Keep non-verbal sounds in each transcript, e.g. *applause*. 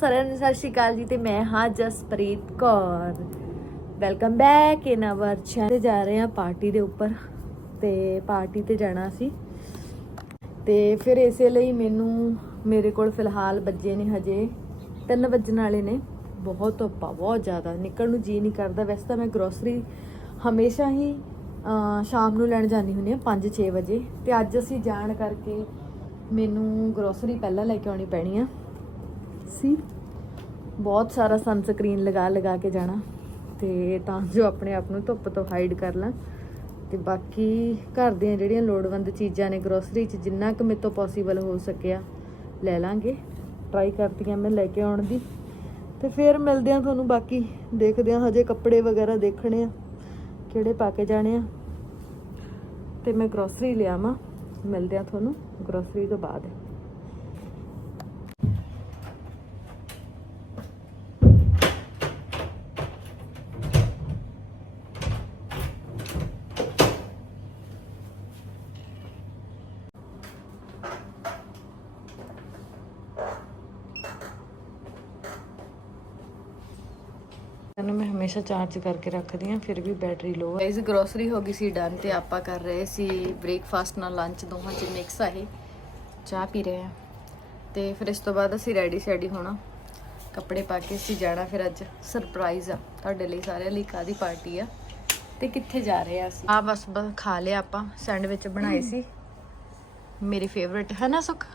ਸਾਰਿਆਂ ਨੂੰ ਸਤਿ ਸ਼੍ਰੀ ਅਕਾਲ ਜੀ ਤੇ ਮੈਂ ਹਾਂ Jaspreet Kaur. Welcome back in our channel ਜਾ ਰਹੇ ਹਾਂ ਪਾਰਟੀ ਦੇ ਉੱਪਰ ਤੇ ਪਾਰਟੀ ਤੇ ਜਾਣਾ ਸੀ। ਤੇ ਫਿਰ ਇਸੇ ਲਈ ਮੈਨੂੰ, ਮੇਰੇ ਕੋਲ ਫਿਲਹਾਲ ਬੱਜੇ ਨੇ ਹਜੇ। 3 ਵੱਜਣ ਵਾਲੇ ਨੇ। ਬਹੁਤ ਧੁੱਪ ਬਹੁਤ ਜ਼ਿਆਦਾ। ਨਿਕਲਣ ਨੂੰ ਜੀ ਨਹੀਂ ਕਰਦਾ। ਵੈਸੇ ਤਾਂ ਮੈਂ ਗਰੋਸਰੀ ਹਮੇਸ਼ਾ ਹੀ ਸ਼ਾਮ ਨੂੰ ਲੈਣ ਜਾਂਦੀ ਹੁੰਦੀ ਹਾਂ 5-6 ਵਜੇ। ਤੇ ਅੱਜ ਅਸੀਂ ਜਾਣ ਕਰਕੇ ਮੈਨੂੰ ਗਰੋਸਰੀ ਪਹਿਲਾਂ ਲੈ ਕੇ ਆਉਣੀ ਪੈਣੀ ਆ। ਸੀ। ਬਹੁਤ ਸਾਰਾ ਸਨਸਕ੍ਰੀਨ ਲਗਾ ਲਗਾ ਕੇ ਜਾਣਾ ਤੇ ਤਾਂ ਜੋ ਆਪਣੇ ਆਪ ਨੂੰ ਧੁੱਪ ਤੋਂ ਹਾਈਡ ਕਰ ਲਾਂ। ਤੇ ਬਾਕੀ ਘਰ ਦੀਆਂ ਜਿਹੜੀਆਂ ਲੋੜਵੰਦ ਚੀਜ਼ਾਂ ਨੇ ਗਰੋਸਰੀ 'ਚ ਜਿੰਨਾ ਕੁ ਮੇਰੇ ਤੋਂ ਪੋਸੀਬਲ ਹੋ ਸਕਿਆ, ਲੈ ਲਾਂਗੇ। ਟਰਾਈ ਕਰਦੀ ਹਾਂ ਮੈਂ ਲੈ ਕੇ ਆਉਣ ਦੀ। ਤੇ ਫਿਰ ਮਿਲਦੇ ਆ ਤੁਹਾਨੂੰ ਬਾਕੀ, ਦੇਖਦੇ ਆ ਹਜੇ ਕੱਪੜੇ ਵਗੈਰਾ ਦੇਖਣੇ ਆ, ਕਿਹੜੇ ਪਾ ਕੇ ਜਾਣੇ ਆ। ਤੇ ਮੈਂ ਗਰੋਸਰੀ ਲਿਆਵਾਂ। ਮਿਲਦੇ ਆ ਤੁਹਾਨੂੰ ਗਰੋਸਰੀ ਤੋਂ ਬਾਅਦ ਇਹਨੂੰ ਮੈਂ ਹਮੇਸ਼ਾ ਚਾਰਜ ਕਰਕੇ ਰੱਖਦੀ ਹਾਂ, ਫਿਰ ਵੀ ਬੈਟਰੀ ਲੋ ਹੈ ਗਾਇਸ ਗਰੋਸਰੀ ਹੋ ਗਈ ਸੀ ਡਨ ਤੇ ਆਪਾਂ ਕਰ ਰਹੇ ਸੀ ਬ੍ਰੇਕਫਾਸਟ ਨਾਲ ਲੰਚ ਦੋਹਾਂ ਚ ਮਿਕਸ ਆ ਇਹ। ਚਾਹ ਪੀ ਰਹੇ ਆ ਤੇ ਫਿਰ ਇਸ ਤੋਂ ਬਾਅਦ ਅਸੀਂ ਰੈਡੀ ਸ਼ੈਡੀ ਹੋਣਾ। ਕੱਪੜੇ ਪਾ ਕੇ ਅਸੀਂ ਜਾਣਾ ਫਿਰ ਅੱਜ। ਸਰਪ੍ਰਾਈਜ਼ ਆ, ਤੁਹਾਡੇ ਲਈ ਸਾਰਿਆਂ ਲਈ ਕਾਦੀ ਪਾਰਟੀ ਆ। ਤੇ ਕਿੱਥੇ ਜਾ ਰਹੇ ਆ ਅਸੀਂ? ਆ ਬਸ ਬਸ ਖਾ ਲਿਆ ਆਪਾਂ। ਸੈਂਡਵਿਚ ਬਣਾਏ ਸੀ। ਮੇਰੀ ਫੇਵਰਿਟ ਹੈ ਨਾ ਸੁਖ?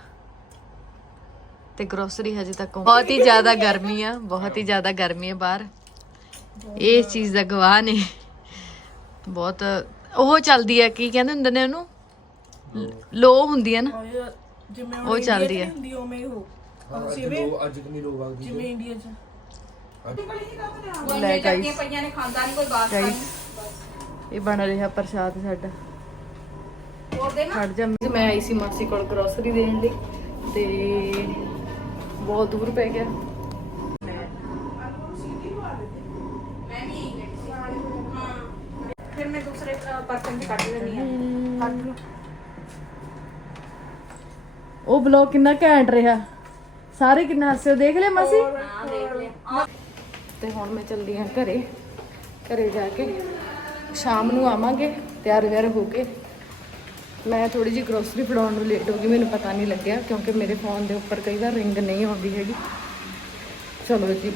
ਤੇ ਗਰੋਸਰੀ ਹਜੇ ਤੱਕ ਬਹੁਤ ਹੀ ਜ਼ਿਆਦਾ ਗਰਮੀ ਆ, ਬਹੁਤ ਹੀ ਜ਼ਿਆਦਾ ਗਰਮੀ ਆ ਬਾਹਰ। ਇਹ ਚੀਜ਼ ਦਾ ਗਵਾਹ ਨੇ। ਬਹੁਤ ਉਹ ਚੱਲਦੀ ਆ ਕੀ ਕਹਿੰਦੇ ਹੁੰਦੇ ਨੇ ਉਹਨੂੰ? ਲੋ ਹੁੰਦੀ ਆ ਨਾ। ਜਿਵੇਂ ਉਹ ਚੱਲਦੀ ਆ। ਹੁੰਦੀ ਉਵੇਂ ਹੋ ਲੋ ਅੱਜ ਕਿੰਨੀ ਲੋਕ ਆਗਦੀ ਜਿਵੇਂ ਇੰਡੀਆ ਚ। ਲੈ ਗਾਈਸ ਪਈਆਂ ਨੇ ਖਾਂਦਾ ਨਹੀਂ ਕੋਈ ਬਾਤ ਇਹ ਬਣ ਰਿਹਾ ਪ੍ਰਸ਼ਾਦ ਸਾਡਾ। ਖੜ ਜਾ। ਮੈਂ ਆਈ ਸੀ ਮਾਸੀ ਕੋਲ ਗਰੋਸਰੀ ਦੇਣ ਲਈ ਤੇ ਬਹੁਤ ਦੂਰ ਪੈ ਗਿਆ। ਫਿਰ ਮੈਂ ਦੂਸਰੇ ਪਰਸਨ ਤੇ ਕੱਢ ਲੈਣੀ ਆ ਕੱਢ ਲਓ। ਉਹ ਬਲੌਗ ਕਿੰਨਾ ਘੈਂਟ ਰਿਹਾ। ਸਾਰੇ ਕਿੰਨਾ ਹੱਸੇ ਦੇਖ ਲਿਆ ਮਾਸੀ? ਤੇ ਹੁਣ ਮੈਂ ਚੱਲਦੀ ਹਾਂ ਘਰੇ। ਘਰੇ ਜਾ ਕੇ ਸ਼ਾਮ ਨੂੰ ਆਵਾਂਗੇ ਤਿਆਰ ਵਿਆਰ ਹੋ ਕੇ। ਮੈਂ ਥੋੜੀ ਜਿਹੀ ਗਰੋਸਰੀ ਫੜਾਉਣ ਨੂੰ ਲੇਟ ਹੋ ਗਈ ਮੈਨੂੰ ਪਤਾ ਨਹੀਂ ਲੱਗਿਆ ਕਿਉਂਕਿ ਮੇਰੇ ਫੋਨ ਦੇ ਉੱਪਰ ਕਈ ਵਾਰ ਰਿੰਗ ਨਹੀਂ ਆਉਂਦੀ ਹੈਗੀ। ਚਲੋ ਜੀ।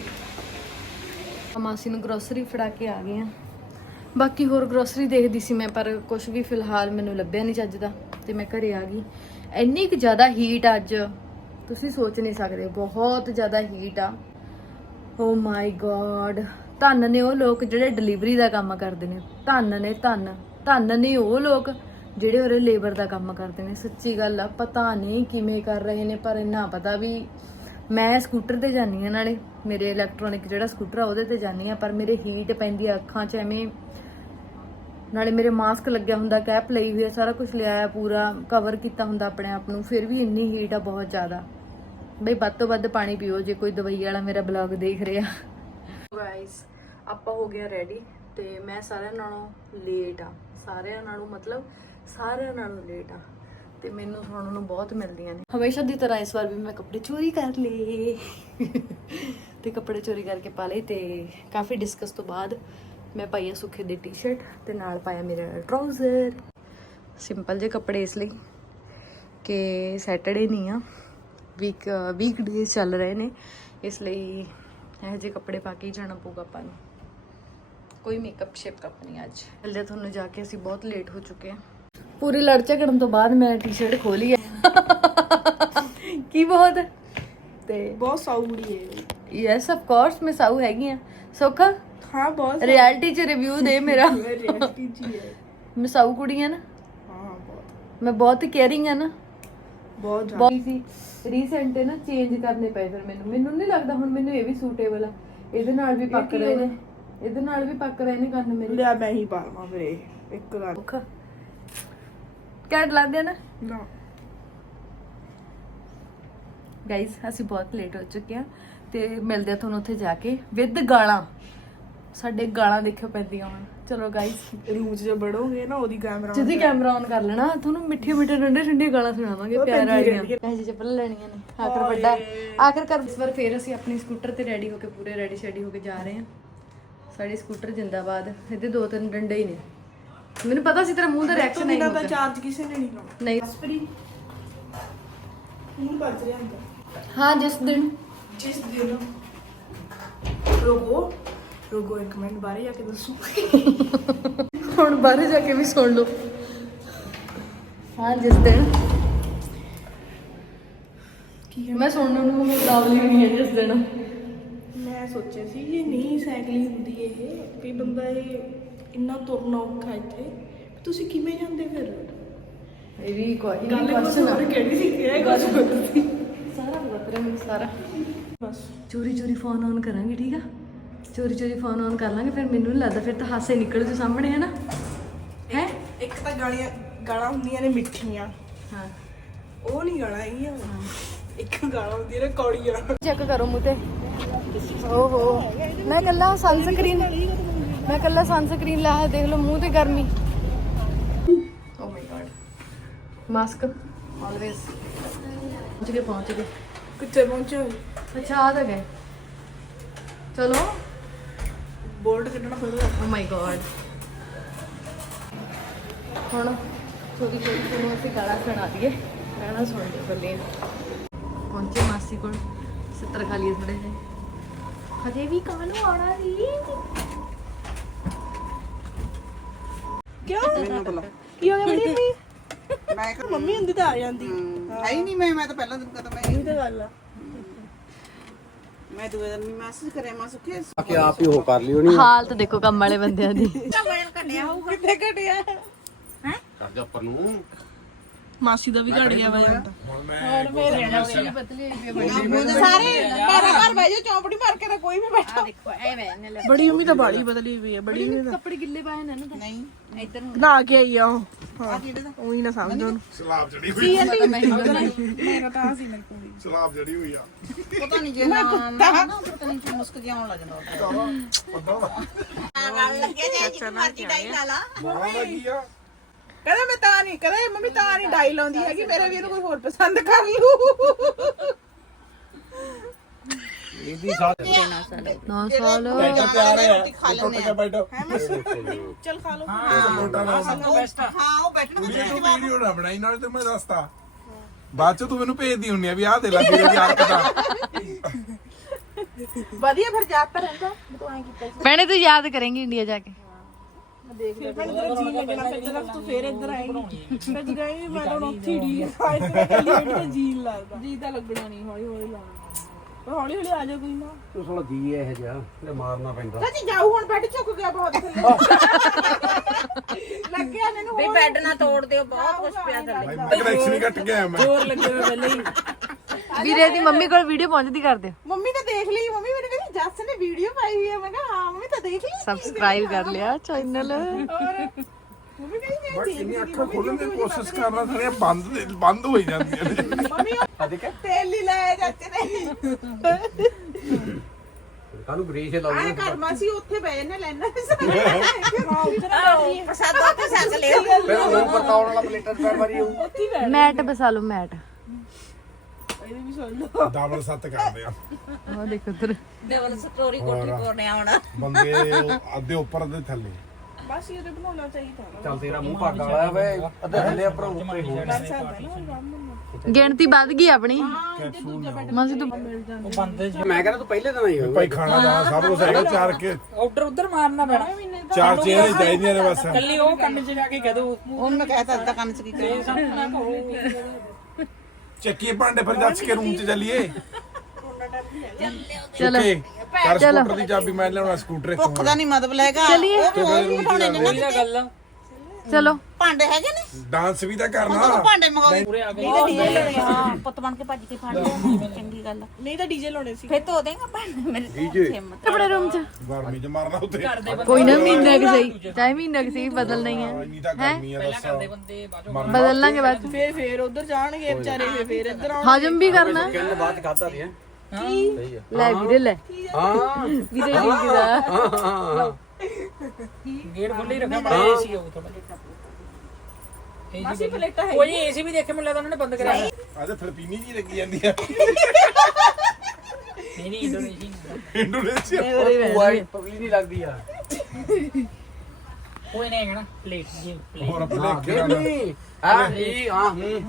ਮਾਸੀ ਨੂੰ ਗਰੋਸਰੀ ਫੜਾ ਕੇ ਆ ਗਏ ਆ ਬਾਕੀ ਹੋਰ ਗਰੋਸਰੀ ਦੇਖਦੀ ਸੀ ਮੈਂ, ਪਰ ਕੁਝ ਵੀ ਫਿਲਹਾਲ ਮੈਨੂੰ ਲੱਭਿਆ ਨਹੀਂ ਚੱਜ ਦਾ ਤੇ ਮੈਂ ਘਰੇ ਆ ਗਈ। ਇੰਨੀ ਕੁ ਜ਼ਿਆਦਾ ਹੀਟ ਅੱਜ, ਤੁਸੀਂ ਸੋਚ ਨਹੀਂ ਸਕਦੇ, ਬਹੁਤ ਜ਼ਿਆਦਾ ਹੀਟ ਆ। ਓ ਮਾਈ ਗॉड ਧੰਨ ਨੇ ਉਹ ਲੋਕ ਜਿਹੜੇ ਡਿਲੀਵਰੀ ਦਾ ਕੰਮ ਕਰਦੇ ਨੇ। ਧੰਨ ਨੇ ਧੰਨ ਧੰਨ ਨੇ ਉਹ ਲੋਕ ਜਿਹੜੇ ਉਰੇ ਲੇਬਰ ਦਾ ਕੰਮ ਕਰਦੇ ਨੇ। ਸੱਚੀ ਗੱਲ ਆ, ਪਤਾ ਨਹੀਂ ਕਿਵੇਂ ਕਰ ਰਹੇ ਨੇ, ਪਰ ਇੰਨਾ ਪਤਾ ਵੀ ਮੈਂ ਸਕੂਟਰ ਤੇ ਜਾਂਦੀ ਆ ਨਾਲੇ। ਮੇਰੇ ਇਲੈਕਟ੍ਰੋਨਿਕ ਜਿਹੜਾ ਸਕੂਟਰ ਆ ਉਹਦੇ ਤੇ ਜਾਂਦੀ ਆ ਪਰ ਮੇਰੇ ਹੀਟ ਪੈਂਦੀ ਆ ਅੱਖਾਂ 'ਚ ਐਵੇਂ ਨਾਲੇ ਮੇਰੇ ਮਾਸਕ ਲੱਗਿਆ ਹੁੰਦਾ ਕੈਪ ਲਈ ਹੋਈ ਆ ਸਾਰਾ ਕੁਝ ਲਿਆ ਆ ਪੂਰਾ ਕਵਰ ਕੀਤਾ ਹੁੰਦਾ ਆਪਣੇ ਆਪ ਨੂੰ ਫਿਰ ਵੀ ਇੰਨੀ ਹੀਟ ਆ ਬਹੁਤ ਜ਼ਿਆਦਾ। ਬਈ ਵੱਧ ਤੋਂ ਵੱਧ ਪਾਣੀ ਪੀਓ ਜੇ ਕੋਈ ਦਵਾਈ ਵਾਲਾ ਮੇਰਾ ਬਲੌਗ ਦੇਖ ਰਿਹਾ। ਗਾਇਸ ਆਪਾਂ ਹੋ ਗਿਆ ਰੈਡੀ ਤੇ ਮੈਂ ਸਾਰਿਆਂ ਨਾਲੋਂ ਲੇਟ ਆ। ਸਾਰਿਆਂ ਨਾਲੋਂ ਮਤਲਬ ਸਾਰਿਆਂ ਨਾਲੋਂ ਲੇਟ ਆ। ਤੇ ਮੈਨੂੰ ਸੁਣਨ ਨੂੰ ਬਹੁਤ ਮਿਲਦੀਆਂ ਨੇ। ਹਮੇਸ਼ਾ ਦੀ ਤਰ੍ਹਾਂ ਇਸ ਵਾਰ ਵੀ ਮੈਂ ਕੱਪੜੇ ਚੋਰੀ ਕਰ ਲਏ। ਤੇ ਕੱਪੜੇ ਚੋਰੀ ਕਰਕੇ ਪਾ ਲਏ ਤੇ ਕਾਫੀ ਡਿਸਕਸ ਤੋਂ ਬਾਅਦ ਮੈਂ ਪਾਈ ਆ ਸੁੱਖੇ ਦੀ ਟੀ-ਸ਼ਰਟ ਤੇ ਨਾਲ ਪਾਇਆ ਮੇਰਾ ਟਰਾਊਜ਼ਰ ਸਿੰਪਲ ਜਿਹੇ ਕੱਪੜੇ ਇਸ ਲਈ ਕਿ ਸੈਟਰਡੇ ਨਹੀਂ ਆ ਵੀਕ ਵੀਕ ਡੇਜ਼ ਚੱਲ ਰਹੇ ਨੇ ਇਸ ਲਈ ਇਹੋ ਜਿਹੇ ਕੱਪੜੇ ਪਾ ਕੇ ਹੀ ਜਾਣਾ ਪਊਗਾ ਆਪਾਂ ਨੂੰ ਕੋਈ ਮੇਕਅਪ ਸ਼ੇਪਅਪ ਨਹੀਂ ਅੱਜ ਹਲੇ ਤੁਹਾਨੂੰ ਜਾ ਕੇ ਅਸੀਂ ਬਹੁਤ ਲੇਟ ਹੋ ਚੁੱਕੇ ਹਾਂ ਪੂਰੀ ਲੜ ਝਗੜਨ ਤੋਂ ਬਾਅਦ ਮੈਂ ਟੀ-ਸ਼ਰਟ ਖੋਲੀ ਹੈ ਕੀ ਬਹੁਤ ਤੇ ਬਹੁਤ ਸਾਊੜੀ ਹੈ ਯੈਸ ਆਫ ਕੋਰਸ ਮੈਂ ਸਾਊ ਹੈਗੀ ਆ ਸੋਖਾ ਹਾਂ ਬਹੁਤ ਰਿਐਲਿਟੀ ਚ ਰਿਵਿਊ ਦੇ *laughs* ਮੇਰਾ। ਰਿਐਲਿਟੀ ਜੀ ਹੈ ਮੈਂ ਸਾਊ ਕੁੜੀ ਆ ਨਾ। ਹਾਂ ਬਹੁਤ। ਮੈਂ ਬਹੁਤ ਕੇਅਰਿੰਗ ਆ ਨਾ। ਬਹੁਤ ਜ਼ਿਆਦਾ। ਸੀ ਰੀਸੈਂਟ ਨਾ ਚੇਂਜ ਕਰਨੇ ਪਏ ਫਿਰ ਮੈਨੂੰ। ਮੈਨੂੰ ਨਹੀਂ ਲੱਗਦਾ ਹੁਣ ਮੈਨੂੰ ਇਹ ਵੀ ਸੂਟੇਬਲ ਆ। ਇਹਦੇ ਨਾਲ ਵੀ ਪੱਕ ਰਹੇ ਨੇ। ਇਹਦੇ ਨਾਲ ਵੀ ਪੱਕ ਰਹੇ ਨੇ ਕੰਨ ਮੇਰੇ। ਲਿਆ ਮੈਂ ਹੀ ਪਾਵਾਂ ਫਿਰ ਇਹ। ਇੱਕ ਗੱਲ ਕੈਟ ਲੱਗਦੇ ਆ ਨਾ। ਨਾ। ਗਾਇਸ ਅਸੀਂ ਬਹੁਤ ਲੇਟ ਹੋ ਚੁੱਕੇ ਆ ਤੇ ਮਿਲਦੇ ਆ ਤੁਹਾਨੂੰ ਉੱਥੇ ਜਾ ਕੇ। ਵਿਦ ਗਾਲਾਂ। ਸਾਡੇ ਗਾਲਾਂ ਦੇਖਿਓ ਪੈਂਦੀਆਂ ਹੁਣ ਚਲੋ ਗਾਇਸ ਰੂਮ 'ਚ ਜੇ ਬੜੋਗੇ ਨਾ ਉਹਦੀ ਕੈਮਰਾ ਜਿੱਦੀ ਕੈਮਰਾ ਔਨ ਕਰ ਲੈਣਾ ਤੁਹਾਨੂੰ ਮਿੱਠੀ ਮਿੱਠੀ ਠੰਡੇ ਠੰਡੀ ਗਾਲਾਂ ਸੁਣਾਵਾਂਗੇ ਪਿਆਰ ਵਾਲੀਆਂ ਇਹ ਚੱਪਲ ਲੈਣੀਆਂ ਨੇ। ਆਖਰ ਵੱਡਾ ਆਖਰ ਕਰ ਇਸ ਵਾਰ ਫੇਰ ਅਸੀਂ ਆਪਣੀ ਸਕੂਟਰ ਤੇ ਰੈਡੀ ਹੋ ਕੇ ਪੂਰੇ ਰੈਡੀ ਸ਼ੈਡੀ ਹੋ ਕੇ ਜਾ ਰਹੇ ਹਾਂ। ਸਾਡੇ ਸਕੂਟਰ ਜਿੰਦਾਬਾਦ ਇਹਦੇ ਦੋ ਤਿੰਨ ਡੰਡੇ ਹੀ ਨੇ। ਮੈਨੂੰ ਪਤਾ ਸੀ ਤੇਰਾ ਮੂੰਹ ਦਾ ਰਿਐਕਸ਼ਨ ਨਹੀਂ ਤਾਂ ਹੋਊਗਾ ਚਾਰਜ ਕਿਸੇ ਨੇ ਨਹੀਂ ਲਾਉਣਾ। ਨਹੀਂ। ਸਪਰੀ ਹੁਣ ਬੱਜ ਰਿਹਾ ਹੁੰਦਾ ਹਾਂ ਜਿਸ ਦਿਨ। ਜਿਸ ਦਿਨ। ਰੋਗੋ ਰੋਗੋ ਇੱਕ ਮਿੰਟ ਬਾਰੇ ਜਾ ਕੇ ਦੱਸੋ। ਹੁਣ ਬਾਹਰ ਜਾ ਕੇ ਵੀ ਸੁਣ ਲਓ। ਹਾਂ ਜਿਸ ਦਿਨ। ਕੀ ਮੈਂ ਸੁਣਨ ਨੂੰ ਮੁਕਾਬਲੇ ਨਹੀਂ ਹੈ ਜਿਸ ਦਿਨ। ਮੈਂ ਸੋਚਿਆ ਸੀ ਜੇ ਨਹੀਂ ਸਾਈਕਲਿੰਗ ਹੁੰਦੀ ਇਹ ਵੀ ਬੰਦਾ ਇਹ ਇੰਨਾ ਤੁਰਨਾ ਔਖਾ ਇੱਥੇ। ਤੁਸੀਂ ਕਿਵੇਂ ਜਾਂਦੇ ਫਿਰ? ਇਹ ਵੀ ਕੋਈ question ਆ ਕਿਹੜੀ ਸੀ? ਇਹ ਕੁਝ ਸਾਰਾ ਪਤਾ ਤੇਰਾ ਮੈਨੂੰ ਸਾਰਾ। ਬਸ। ਚੋਰੀ ਚੋਰੀ ਫੋਨ ਆਨ ਕਰਾਂਗੇ ਠੀਕ ਆ? ਚੋਰੀ ਚੋਰੀ ਫੋਨ ਆਨ ਕਰ ਲਾਂਗੇ ਫਿਰ ਮੈਨੂੰ ਨਹੀਂ ਲੱਗਦਾ ਫਿਰ ਤਾਂ ਹਾਸੇ ਨਿਕਲ ਜੂ ਸਾਹਮਣੇ ਹੈ ਨਾ ਹੈ? ਇੱਕ ਤਾਂ ਗਾਲੀਆਂ ਗਾਲਾਂ ਹੁੰਦੀਆਂ ਨੇ ਮਿੱਠੀਆਂ। ਹਾਂ। ਉਹ ਨਹੀਂ ਗਾਲਾਂ ਹੈਗੀਆਂ। ਇੱਕ ਗਾਲਾਂ ਹੁੰਦੀਆਂ ਨੇ ਕੌੜੀਆਂ। ਚੈੱਕ ਕਰੋ ਮੂੰਹ ਤੇ। ਓਹੋ। ਮੈਂ ਕੱਲਾ ਸਨਸਕ੍ਰੀਨ ਮੈਂ ਕੱਲਾ ਸਨਸਕ੍ਰੀਨ ਲਾਇਆ ਦੇਖ ਲਓ ਮੂੰਹ ਤੇ ਗਰਮੀ। Oh my god mask always ਪਹੁੰਚ ਗਏ ਪਹੁੰਚ ਗਏ। ਕਿੱਥੇ ਪਹੁੰਚੇ? ਅੱਛਾ ਆ ਤਾਂ ਗਏ। ਚਲੋ। ਬੋਲਟ ਕੱਢਣਾ ਪਊਗਾ। ਓ ਮਾਈ ਗॉड ਹੁਣ ਥੋੜੀ ਥੋੜੀ ਤੁਹਾਨੂੰ ਅਸੀਂ ਗਾਲਾਂ ਸੁਣਾ ਦਈਏ। ਗਾਣਾ ਸੁਣ ਲਿਓ ਬੱਲੇ ਪਹੁੰਚੇ ਮਾਸੀ ਕੋਲ। ਸਿੱਤਰ ਖਾ ਲਈਏ ਥੋੜੇ ਜਿਹੇ। ਹਜੇ ਵੀ ਕਾਹਨੂੰ ਆਉਣਾ ਸੀ? ਕਿਉਂ? ਕੀ ਹੋ ਗਿਆ ਬੜੀ ਮੰਮੀ ਮੈਂ ਮੰਮੀ ਹੁੰਦੀ ਤਾਂ ਆ ਜਾਂਦੀ। ਹੈ ਹੀ ਨਹੀਂ ਮੈਂ ਮੈਂ ਤਾਂ ਪਹਿਲਾਂ ਦਿਨ ਕਹਤਾ ਮੈਂ ਇਹ ਤਾਂ ਗੱਲ ਆ। ਮੈਂ ਦੂਏ ਦਿਨ ਵੀ ਮੈਸੇਜ ਕਰਿਆ ਮੈਂ ਸੁਖੇ ਕਿ ਆਪ ਹੀ ਉਹ ਕਰ ਲਿਓ ਨਹੀਂ ਹਾਲਤ ਦੇਖੋ ਕੰਮ ਵਾਲੇ ਬੰਦਿਆਂ ਦੀ। ਕਿੱਥੇ ਘਟਿਆ ਕਰ ਜਾ ਪਰ ਨੂੰ। ਮਾਸੀ ਦਾ ਵੀ ਘਟ ਗਿਆ ਵਜਨ ਪਤਲੀ ਸਾਰੇ ਘਰ ਘਰ ਬਹਿ ਜਾ ਚੌਂਪੜੀ ਮਾਰ ਕੇ ਤਾਂ ਕੋਈ ਵੀ ਬੈਠਾ। ਬੜੀ ਮੰਮੀ ਤਾਂ ਬਾੜੀ ਬਦਲੀ ਹੋਈ ਹੈ ਬੜੀ ਮੰਮੀ ਕੱਪੜੇ ਗਿੱਲੇ ਪਾਏ ਨੇ ਨਾ ਨਹੀਂ। ਇੱਧਰ ਨੂੰ। ਨਾ ਕੇ ਆਈ ਆ ਉਹ। ਦਾ? ਉਹੀ ਨਾ ਸਮਝ ਉਹਨੂੰ। ਮੇਰਾ ਤਾਂ ਆ ਸੀ ਮੇਰੇ ਕੋਲ ਸਲਾਬ ਜੜੀ ਹੋਈ ਆ। ਪਤਾ ਨਹੀਂ ਜੇ ਨਾ ਨਾ ਨਾ ਪਤਾ ਨਹੀਂ ਕਿ ਮੁਸਕ ਜਿਹਾ ਆਉਣ ਲੱਗ ਜਾਂਦਾ ਆ ਗੱਲ ਲੱਗੇ ਜੇ ਜਿੱਥੇ ਮਰਜ਼ੀ ਡਾਈ ਲਾ ਲਾ। ਮਾਂ ਦਾ ਕੀ ਆ? ਕਹਿੰਦਾ ਮੈਂ ਤਾਂ ਨਹੀਂ ਕਹਿੰਦਾ ਮੰਮੀ ਤਾਂ ਨਹੀਂ ਡਾਈ ਲਾਉਂਦੀ ਹੈਗੀ ਮੇਰੇ ਵੀਰ ਨੂੰ ਕੋਈ ਹੋਰ ਪਸੰਦ ਕਰ ਲੂ ਇਹਦੀ ਸਾਥ 9 ਸਾਲ। ਰੋਟੀ ਖਾ ਲੈਣੇ ਆ। ਬੈਠੋ। ਚਲ ਖਾ ਲਓ। ਮੋਟਾ ਨਾ ਹਾਂ ਉਹ ਬੈਠਣਾ ਕੁੜੀ ਤੂੰ ਵੀਡੀਓ ਨਾ ਬਣਾਈ ਨਾਲੇ ਤੇ ਮੈਂ ਦੱਸਤਾ। ਬਾਅਦ ਚ ਤੂੰ ਮੈਨੂੰ ਭੇਜਦੀ ਹੁੰਨੀ ਆ ਵੀ ਆਹ ਦੇ ਲੈ ਵੀਰੇ ਦੀ ਆਦਤ ਦਾ ਵਧੀਆ ਫਿਰ ਜਾ ਤਾਂ ਰਹਿੰਦਾ। ਤੂੰ ਐਂ ਕੀਤਾ ਭੈਣੇ ਤੂੰ ਯਾਦ ਕਰੇਂਗੀ ਇੰਡੀਆ ਜਾ ਕੇ। ਫਿਰ ਮੈਂ ਤੇਰਾ ਜੀ ਲੱਗਣਾ ਫਿਰ ਤੇਰਾ ਤੂੰ ਫੇਰ ਇੱਧਰ ਆਏਂਗੀ। ਫਿਰ ਜਦੋਂ ਆਏਂਗੀ ਮੈਂ ਤਾਂ ਉੱਥੇ ਹੀ ਢੀ ਆਈ ਤੇ ਕੱਲੀ ਬੈਠੀ ਜੀ ਨੀ ਲੱਗਦਾ। ਜੀ ਤਾਂ ਲੱਗਣਾ ਨਹੀਂ ਹੌਲੀ ਹੌਲੀ ਲਾਉਣਾ ਪਰ ਹੌਲੀ ਹੌਲੀ ਆ ਜਾ ਕੋਈ ਨਾ। ਤੂੰ ਸਾਲਾ ਜੀ ਇਹ ਜਿਹਾ ਤੇ ਮਾਰਨਾ ਪੈਂਦਾ। ਚਾਚੀ ਜਾਊ ਹੁਣ ਬੈੱਡ ਝੁਕ ਗਿਆ ਬਹੁਤ ਥੱਲੇ। ਲੱਗਿਆ ਮੈਨੂੰ ਵੀ ਬੈੱਡ ਨਾ ਤੋੜ ਦਿਓ ਬਹੁਤ ਕੁਝ ਪਿਆ ਥੱਲੇ। ਭਾਈ ਮੈਂ ਕਨੈਕਸ਼ਨ ਹੀ ਕੱਟ ਗਿਆ ਮੈਂ। ਹੋਰ ਲੱਗੇ ਹੋਏ ਪਹਿਲੇ ਹੀ। ਵੀਰੇ ਦੀ ਮੰਮੀ ਕੋਲ ਵੀਡੀਓ ਪਹੁੰਚਦੀ ਕਰ ਦਿਓ ਮੰਮੀ ਨੇ ਦੇਖ ਲਈ ਮੰਮੀ ਮੈਨੂੰ ਕਹਿੰਦੀ ਜੱਸ ਨੇ ਵੀਡੀਓ ਪਾਈ ਹੋਈ ਹੈ। ਮੈਂ ਕਿਹਾ ਹਾਂ ਮੰਮੀ ਤਾਂ ਦੇਖ ਲਈ। ਸਬਸਕ੍ਰਾਈਬ ਕਰ ਲਿਆ ਚੈਨਲ ਮੰਮੀ ਕਹਿੰਦੀ ਮੈਂ ਕਿੰਨੀ ਅੱਖਾਂ ਖੋਲਣ ਦੀ ਕੋਸ਼ਿਸ਼ ਕਰਨਾ ਸਾਰੀਆਂ ਬੰਦ ਦੇ- ਬੰਦ ਹੋਈ ਜਾਂਦੀਆਂ ਨੇ। ਮੰਮੀ ਉਹ ਤੇਲ ਹੀ ਲਾਇਆ ਚਾਚੇ ਨੇ। ਕਾਹਨੂੰ ਬ੍ਰੇਸ਼ ਲਾ ਆਹ ਘਰ ਮਾਸੀ ਉੱਥੇ ਬਹਿ ਜਾਂਦੇ ਲੈਣਾ। ਪ੍ਰਸਾਦਾ ਤੇ ਸੱਸ ਲਿਓ ਫਿਰ ਉਹ ਪਰਤਾਉਣ ਵਾਲਾ ਪਲੇਟਰ ਪੈਣ ਵਾਰੀ ਉਹ ਮੈਟ ਬਸਾ ਲਓ ਮੈਟ ਇਹਦੀ ਵੀ ਸੁਣ ਲਓ ਡਬਲ ਸੱਤ ਕਰਦੇ ਆ। ਉਹ ਦੇਖੋ ਉਧਰ। ਦੇਵਲ ਸਟੋਰੀ ਕੋਠੀ ਕੋਰਨੇ ਆਉਣਾ ਬੰਦੇ ਉਹ ਅੱਧੇ ਉੱਪਰ ਅੱਧੇ ਥੱਲੇ। ਬਸ ਇਹ ਬਣਾਉਣਾ ਚਾਹੀਦਾ। ਚੱਲ ਤੇਰਾ ਮੂੰਹ ਪੱਗ ਵਾਲਾ ਵੇ ਅੱਧੇ ਥੱਲੇ ਉੱਪਰ ਉੱਪਰ ਹੀ ਕਰ ਸਕਦਾ ਨਾ ਗਿਣਤੀ ਵੱਧ ਗਈ ਆਪਣੀ। ਮਾਸੀ ਤੂੰ ਮੈਂ ਕਹਿੰਦਾ ਤੂੰ ਪਹਿਲੇ ਦਿਨ ਆਈ ਹੋਈ ਭਾਈ ਖਾਣਾ ਦਾ ਸਭ ਕੁਝ ਹੈਗਾ ਚਾਰ ਕੇ। ਆਰਡਰ ਉਧਰ ਮਾਰਨਾ ਪੈਣਾ। ਚਾਰ ਹੀ ਚਾਹੀਦੀਆਂ ਨੇ ਬਸ। ਕੱਲੀ ਉਹ ਕੰਨ 'ਚ ਜਾ ਕੇ ਕਹਿ ਦੋ ਉਹਨੂੰ ਮੈਂ ਕਹਿਤਾ ਅੱਧਾ ਕੰਨ ਚ ਕੀ ਕਰੇ। ਚੱਕੀ ਭਾਂਡੇ ਫਿਰ ਜੱਜ ਕੇ ਰੂਮ 'ਚ ਚੱਲੀਏ। ਚਲੋ। ਕਰ ਸਕੂਟਰ ਦੀ ਚਾਬੀ ਮੈਂ ਲਿਆਉਣਾ ਸਕੂਟਰ ਇੱਕ ਭੁੱਖ ਦਾ ਨਹੀਂ ਮਤਲਬ ਹੈਗਾ। ਚਲੀਏ। ਉਹ ਵੀ ਉਹ ਵੀ ਬਿਠਾਉਣੇ ਨੇ ਚਲੋ। ਭਾਂਡੇ ਹੈਗੇ ਨੇ ਡਾਂਸ ਵੀ ਤਾਂ ਕਰਨਾ ਉਹ ਭਾਂਡੇ ਮੰਗਾਓ ਪੂਰੇ ਆ ਗਏ ਨਹੀਂ ਤਾਂ ਡੀਜੇ ਹਾਂ ਪੁੱਤ ਬਣ ਕੇ ਭੱਜ ਕੇ ਫੜ ਲਿਆ ਚੰਗੀ ਗੱਲ ਆ। ਨਹੀਂ ਤਾਂ ਡੀਜੇ ਲਾਉਣੇ ਸੀ ਫਿਰ ਧੋ ਦੇਗਾ ਭਾਂਡੇ ਮੇਰੇ ਤੋਂ ਹਿੰਮਤ ਆਪਣੇ ਰੂਮ 'ਚ ਗਰਮੀ 'ਚ ਮਰਨਾ ਉੱਤੇ ਕੋਈ ਨਾ ਮਹੀਨਾ ਕਿ ਸਹੀ ਚਾਹੇ ਮਹੀਨਾ ਕਿ ਸਹੀ ਬਦਲਣਾ ਹੀ ਹੈ ਇੰਨੀ ਤਾਂ ਗਰਮੀ ਆ ਦੱਸ ਬੰਦੇ ਬਾਜੋ ਬਦਲ ਲਾਂਗੇ ਬਾਅਦ 'ਚ। ਫੇਰ ਫੇਰ ਉਧਰ ਜਾਣਗੇ ਵਿਚਾਰੇ ਫੇਰ ਫੇਰ ਇੱਧਰ ਆਉਣ ਹਜਮ ਵੀ ਕਰਨਾ ਕਿੰਨ ਬਾਅਦ ਖਾਦਾ ਸੀ ਸਹੀ ਆ ਲੈ ਵੀਰੇ ਲੈ ਹਾਂ ਵੀਰੇ ਡੀਕਦਾ ਹਾਂ ਗੇਟ ਖੁੱਲੇ ਹੀ ਰੱਖਿਆ ਬੜਾ ਏਸੀ ਹੋਊ ਥੋੜਾ ਮਾਸੀ ਪਲੇਟਾਂ ਹੈ ਕੋਈ ਏਸੀ ਵੀ ਦੇਖੇ ਮੈਨੂੰ ਲੱਗਦਾ ਉਹਨਾਂ ਨੇ ਬੰਦ ਕਰਿਆ ਹੋਇਆ। ਆਦੇ ਫਿਲੀਪੀਨੀ ਜੀ ਲੱਗੀ ਜਾਂਦੀ ਆ। ਨਹੀਂ ਨਹੀਂ ਇੰਡੋਨੇਸ਼ੀਆ ਇੰਡੋਨੇਸ਼ੀਆ ਵਾਈਟ ਪਬਲਿਕ ਨਹੀਂ ਲੱਗਦੀ ਆ। ਕੋਈ ਨਹੀਂ ਹੈਗਾ ਨਾ ਪਲੇਟ ਜੀ ਪਲੇਟ ਹੋਰ ਹਾਂ ਭਲੇਖੇ ਨਾਲ ਨਹੀਂ। ਆ ਹੀ। ਹਾਂ। ਹੂੰ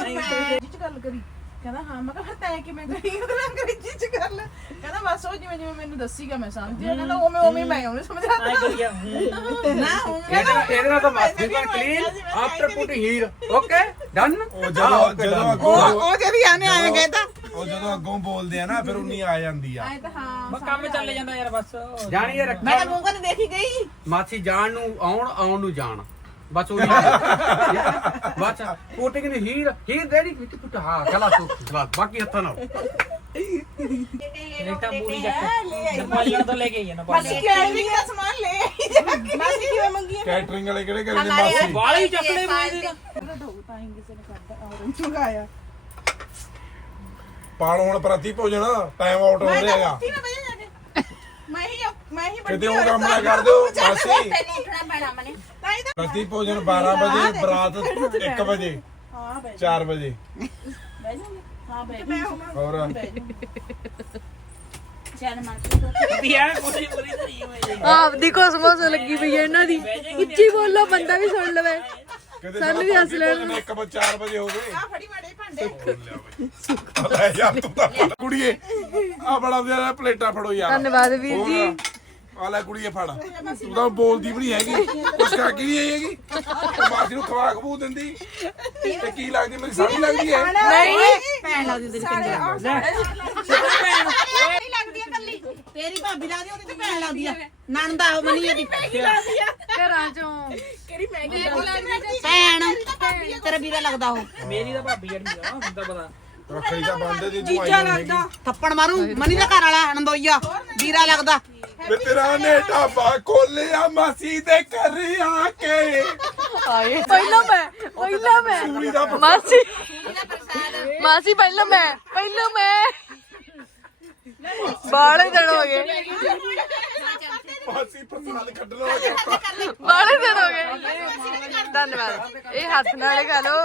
ਅੰਗਰੇਜ਼ੀ ਚ ਗੱਲ ਕਰੀ। ਕਹਿੰਦਾ ਹਾਂ ਮੈਂ ਕਿਹਾ ਫਿਰ ਤੈਂ ਕਿਵੇਂ ਕਰੀ? ਉਹਦੇ ਨਾਲ ਅੰਗਰੇਜ਼ੀ ਚ ਗੱਲ। ਕਹਿੰਦਾ ਬਸ ਉਹ ਜਿਵੇਂ ਜਿਵੇਂ ਮੈਨੂੰ ਦੱਸੀਗਾ ਮੈਂ ਸਮਝੀ। ਕਹਿੰਦਾ ਉਵੇਂ ਉਵੇਂ ਮੈਂ ਉਹਨੂੰ ਸਮਝਾ ਆਈ ਕਰੀਆ। ਨਾ ਇਹਦੇ ਨਾਲ ਇਹਦੇ ਨਾਲ ਤਾਂ ਮਾਸੀ ਪਰ clean after put here okay done ਉਹ ਜਦੋਂ ਜਦੋਂ ਅੱਗੋਂ ਉਹ ਜਿਹੜੀ ਆਨੇ ਆਏ ਕਹਿੰਦਾ। ਉਹ ਜਦੋਂ ਅੱਗੋਂ ਬੋਲਦੇ ਆ ਨਾ ਫਿਰ ਉਨੀ ਆ ਜਾਂਦੀ ਆ। ਆਏ ਤਾਂ ਹਾਂ ਬਸ ਕੰਮ ਚੱਲ ਜਾਂਦਾ ਯਾਰ ਬਸ। ਜਾਣੀ ਇਹ ਮੈਂ ਤਾਂ ਮੂੰਹ ਕਦੇ ਦੇਖੀ ਗਈ। ਮਾਸੀ ਜਾਣ ਨੂੰ ਆਉਣ ਆਉਣ ਨੂੰ ਜਾਣ। ਬਸ ਉਹ ਬਸ ਕੋਟਿੰਗ ਨੇ ਹੀਰ ਹੀਰ ਰੈਡੀ ਵਿੱਚ ਪੁੱਟ ਹਾਂ ਚਲਾ ਤੂੰ ਬਸ ਬਾਕੀ ਹੱਥਾਂ ਨਾਲ। ਪਲੇਟਾਂ ਪੂਰੀ ਚੱਕ ਨਪਾਲੀਆਂ ਤੋਂ ਲੈ ਕੇ ਆਈ ਆ ਮਾਸੀ ਕੈਟਰਿੰਗ ਦਾ ਸਮਾਨ ਲੈ ਆਈ ਜਾ ਕੇ। ਮਾਸੀ ਕਿਵੇਂ ਮੰਗੀ ਕੈਟਰਿੰਗ ਵਾਲੇ ਕਿਹੜੇ ਕਰਦੇ ਮਾਸੀ। ਵਾਲੀ ਚੱਕਲੇ ਮੂੰਹ ਦੇ ਤਾਂ ਹੀ ਕਿਸੇ ਨੇ ਕਰਦਾ ਔਰੰਜ ਮੰਗਾਇਆ ਪਾਲ ਹੁਣ ਪ੍ਰਤੀ ਭੋਜਨ ਟਾਈਮ ਆਊਟ ਹੋ ਰਿਹਾ ਨਾ ਮੈਂ ਹੀ ਮੈਂ ਹੀ ਕਿਤੇ ਉਹ ਕੰਮ ਨਾ ਕਰ ਦਿਓ ਮਾਸੀ। ਤੈਨੂੰ ਉੱਠਣਾ ਪੈਣਾ ਮਨੇ ਤਾਂ ਹੀ ਤਾਂ ਪ੍ਰਤੀ ਭੋਜਨ 12 ਵਜੇ। ਬਰਾਤ 1 ਵਜੇ ਹਾਂ ਬੈ 4 ਵਜੇ। ਬਹਿ ਜਾਗੇ ਹਾਂ ਬੈ ਮੈਂ ਹੋਰ? ਆਪਦੀ ਕੋਸਮੋਸ ਲੱਗੀ ਪਈ ਹੈ ਇਹਨਾਂ ਦੀ। ਉੱਚੀ ਬੋਲੋ ਬੰਦਾ ਵੀ ਸੁਣ ਲਵੇ। ਸਾਨੂੰ ਵੀ ਹੱਸ ਲੈਣ। 1 ਵਜੇ 4 ਵਜੇ ਹੋ ਗਏ। ਆ ਫੜੀ ਮਾੜੇ ਭਾਂਡੇ। ਲੈ ਯਾਰ ਤੂੰ ਤਾਂ ਫੜ। ਕੁੜੀਏ ਆ ਬੜਾ ਵਿਆਹ ਪਲੇਟਾਂ ਫੜੋ ਯਾਰ। ਧੰਨਵਾਦ ਵੀਰ ਜੀ। ਆ ਲੈ ਕੁੜੀਏ ਫੜ। ਤੂੰ ਤਾਂ ਬੋਲਦੀ ਵੀ ਨਹੀਂ ਹੈਗੀ। ਕੁਛ ਕਰ ਕੀ ਨਹੀਂ ਹੈਗੀ ਮਾਸੀ ਨੂੰ ਖਵਾ ਖਬੂ ਦਿੰਦੀ। ਤੇ ਕੀ ਲੱਗਦੀ? ਮੇਰੀ ਸਾਡੀ ਲੱਗਦੀ ਹੈ। ਨਹੀਂ। ਭੈਣ ਲੱਗਦੀ ਤੇਰੀ ਕੰਜਰ ਨਹੀਂ ਲੱਗਦੀ ਆ ਕੱਲੀ। ਤੇਰੀ ਭਾਬੀ ਲੱਗਦੀ ਉਹਦੀ ਤੇ ਭੈਣ ਲੱਗਦੀ ਆ ਨਣਦਾ ਉਹ ਮਨੀ ਇਹਦੀ ਘਰਾਂ ਚੋਂ। ਕਿਹੜੀ ਮਹਿੰਗੀ ਭੈਣ ਤੇਰਾ ਵੀਰਾ ਲੱਗਦਾ ਉਹ। ਮੇਰੀ ਤਾਂ ਭਾਬੀ ਜਿਹੜੀ ਆ ਹੁੰਦਾ ਪਤਾ। ਰੱਖੜੀ ਦਾ ਬੰਦੇ ਦੀ ਤੂੰ ਜੀਜਾ ਆਈ ਨਹੀਂ ਲੱਗਦਾ। ਥੱਪੜ ਮਾਰੂ ਮਨੀ ਦਾ ਘਰ ਵਾਲਾ ਅਨੰਦੋਈਆ ਵੀਰਾ ਲੱਗਦਾ। ਵੇ ਤੇਰਾ ਨੇ ਢਾਬਾ ਖੋਲਿਆ ਮਾਸੀ ਦੇ ਘਰ ਆ ਕੇ। ਪਹਿਲਾਂ ਮੈਂ ਪਹਿਲਾਂ ਮੈਂ। ਕੁੜੀ ਦਾ ਮਾਸੀ ਮਾਸੀ ਪਹਿਲਾਂ ਮੈਂ ਪਹਿਲਾਂ ਮੈਂ। ਬਾਲੇ ਦਿਨ ਹੋ ਗਏ। ਮਾਸੀ ਪ੍ਰਸਾਦ ਕੱਢਣ ਲੱਗਾ ਬਾਲੇ ਦਿਨ ਹੋ ਗਏ। ਧੰਨਵਾਦ। ਇਹ ਹੱਥ ਨਾਲ ਖਾ ਲੋ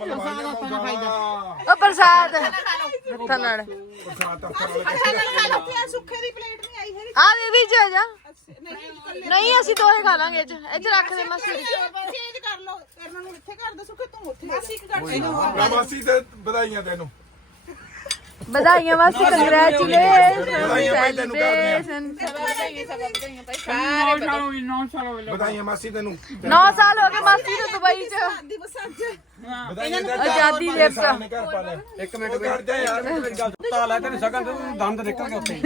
ਮਲਵਾਈਆਂ ਉਹ ਪ੍ਰਸਾਦ। ਹੱਥਾਂ ਨਾਲ। ਪ੍ਰਸਾਦ ਤਾਂ ਖਾਣਾ ਆ ਸੁੱਖੇ ਦੀ ਪਲੇਟ ਨਹੀਂ ਆਈ ਹੈਗੀ। ਆ ਦੀਦੀ ਚ ਆ ਜਾ। ਨਹੀਂ ਅਸੀਂ ਦੋਹੇ ਖਾ ਲਾਂਗੇ ਚ। ਰੱਖ ਦੇ ਮਾਸੀ ਚੇਂਜ ਕਰ ਲਓ। ਇਹਨਾਂ ਨੂੰ ਇੱਥੇ ਕਰ ਦੋ ਸੁੱਖੇ ਤੂੰ ਉੱਥੇ ਮਾਸੀ ਇੱਕ ਕਰ ਮੈਂ ਮਾਸੀ ਤੇ ਵਧਾਈਆਂ ਤੈਨੂੰ। ਵਧਾਈਆਂ ਮਾਸੀ ਕੰਗ੍ਰੈਚੁਲੇਸ਼ਨ। ਵਧਾਈਆਂ ਮਾਸੀ ਤੈਨੂੰ 9 ਸਾਲ ਹੋ ਗਏ ਮਾਸੀ ਨੂੰ ਦੁਬਈ ਚ ਦੀ ਬਸ ਅੱਜ ਵਧਾਈਆਂ ਤੈਨੂੰ ਆਜ਼ਾਦੀ ਦਿਵਸ ਸਾਹਮਣੇ ਘਰ ਪਾ ਲੈ ਇੱਕ ਮਿੰਟ ਕਰ ਜਾ ਯਾਰ ਮੇਰੀ ਗੱਲ ਸੁੱਤਾ ਲੈ ਤੇਰੀ ਸ਼ਕਲ ਤੇ ਦੰਦ ਨਿਕਲ ਗਏ ਉੱਥੇ